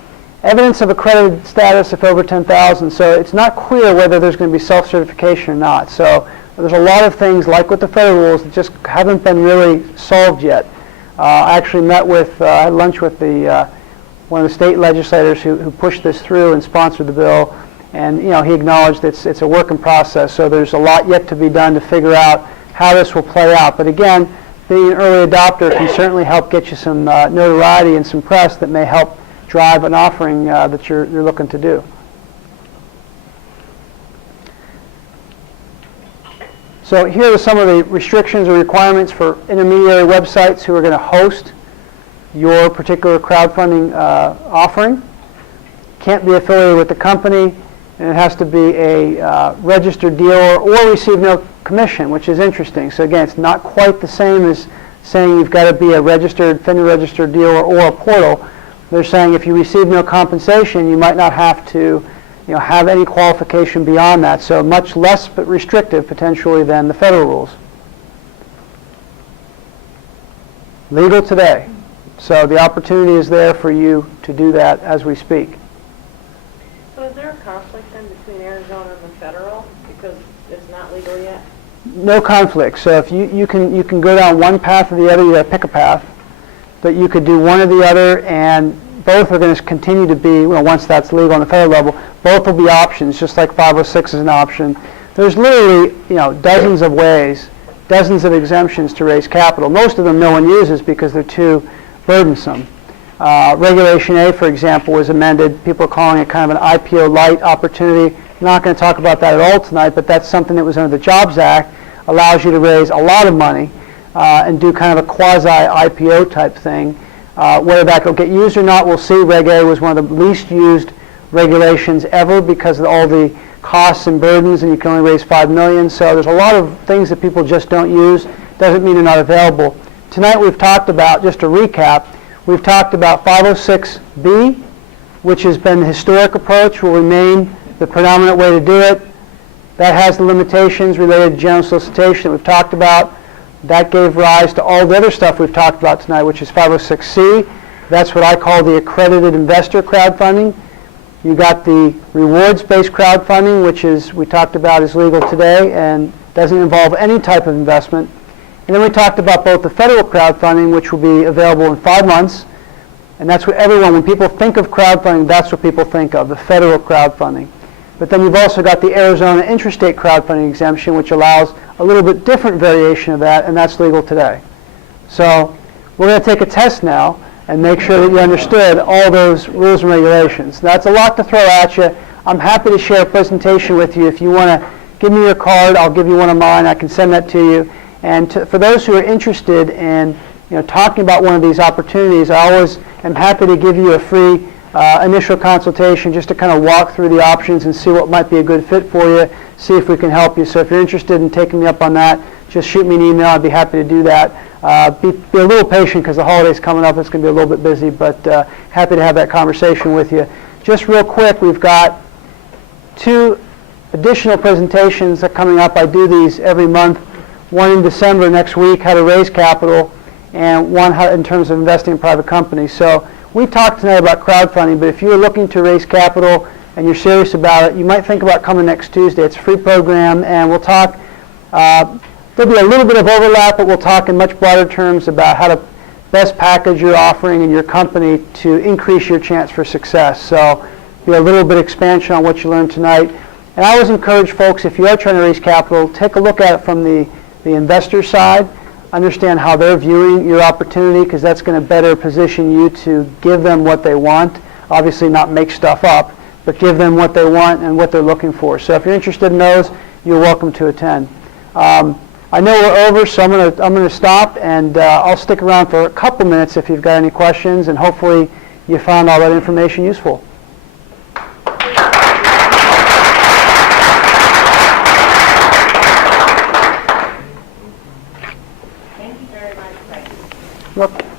Evidence of accredited status if over 10,000. So it's not clear whether there's going to be self-certification or not. So there's a lot of things, like with the federal rules, that just haven't been really solved yet. I actually met with, I had lunch with one of the state legislators who pushed this through and sponsored the bill. And he acknowledged it's a work in process, so there's a lot yet to be done to figure out how this will play out. But again, being an early adopter can certainly help get you some notoriety and some press that may help drive an offering that you're looking to do. So here are some of the restrictions or requirements for intermediary websites who are going to host your particular crowdfunding offering. Can't be affiliated with the company, and it has to be a registered dealer or receive no commission, which is interesting. So again, it's not quite the same as saying you've got to be a registered, FINRA registered dealer or a portal. They're saying if you receive no compensation, you might not have to have any qualification beyond that. So much less but restrictive potentially than the federal rules. Legal today. So the opportunity is there for you to do that as we speak. So is there a conflict then between Arizona and the federal because it's not legal yet? No conflict. So if you can go down one path or the other, you got to pick a path, but you could do one or the other, and both are going to continue to be, once that's legal on the federal level, both will be options, just like 506 is an option. There's literally, dozens of ways, dozens of exemptions to raise capital. Most of them no one uses because they're too burdensome. Regulation A, for example, was amended. People are calling it kind of an IPO light opportunity. I'm not going to talk about that at all tonight, but that's something that was under the Jobs Act, allows you to raise a lot of money and do kind of a quasi-IPO type thing. Whether that will get used or not, we'll see. Reg A was one of the least used regulations ever because of all the costs and burdens, and you can only raise $5 million. So there's a lot of things that people just don't use. Doesn't mean they're not available. Tonight we've talked about, just to recap, we've talked about 506B, which has been the historic approach, will remain the predominant way to do it. That has the limitations related to general solicitation that we've talked about. That gave rise to all the other stuff we've talked about tonight, which is 506C. That's what I call the accredited investor crowdfunding. You got the rewards-based crowdfunding, which is, we talked about, is legal today and doesn't involve any type of investment. And then we talked about both the federal crowdfunding, which will be available in 5 months. And that's what everyone, when people think of crowdfunding, that's what people think of, the federal crowdfunding. But then you've also got the Arizona interstate crowdfunding exemption, which allows a little bit different variation of that, and that's legal today. So we're going to take a test now and make sure that you understood all those rules and regulations. That's a lot to throw at you. I'm happy to share a presentation with you if you want to give me your card. I'll give you one of mine. I can send that to you. And for those who are interested in talking about one of these opportunities, I always am happy to give you a free initial consultation just to kind of walk through the options and see what might be a good fit for you, see if we can help you. So if you're interested in taking me up on that, just shoot me an email. I'd be happy to do that. Be a little patient because the holiday's coming up. It's going to be a little bit busy, but happy to have that conversation with you. Just real quick, we've got 2 additional presentations that are coming up. I do these every month. One in December next week, how to raise capital, and one in terms of investing in private companies. So we talked tonight about crowdfunding, but if you're looking to raise capital and you're serious about it, you might think about coming next Tuesday. It's a free program, and we'll talk. There'll be a little bit of overlap, but we'll talk in much broader terms about how to best package your offering and your company to increase your chance for success. So be a little bit expansion on what you learned tonight. And I always encourage folks, if you are trying to raise capital, take a look at it from the investor side. Understand how they're viewing your opportunity, because that's going to better position you to give them what they want. Obviously not make stuff up, but give them what they want and what they're looking for. So if you're interested in those, you're welcome to attend. I know we're over, so I'm going to stop, and I'll stick around for a couple minutes if you've got any questions, and hopefully you found all that information useful. Thank you very much, Frank. Look.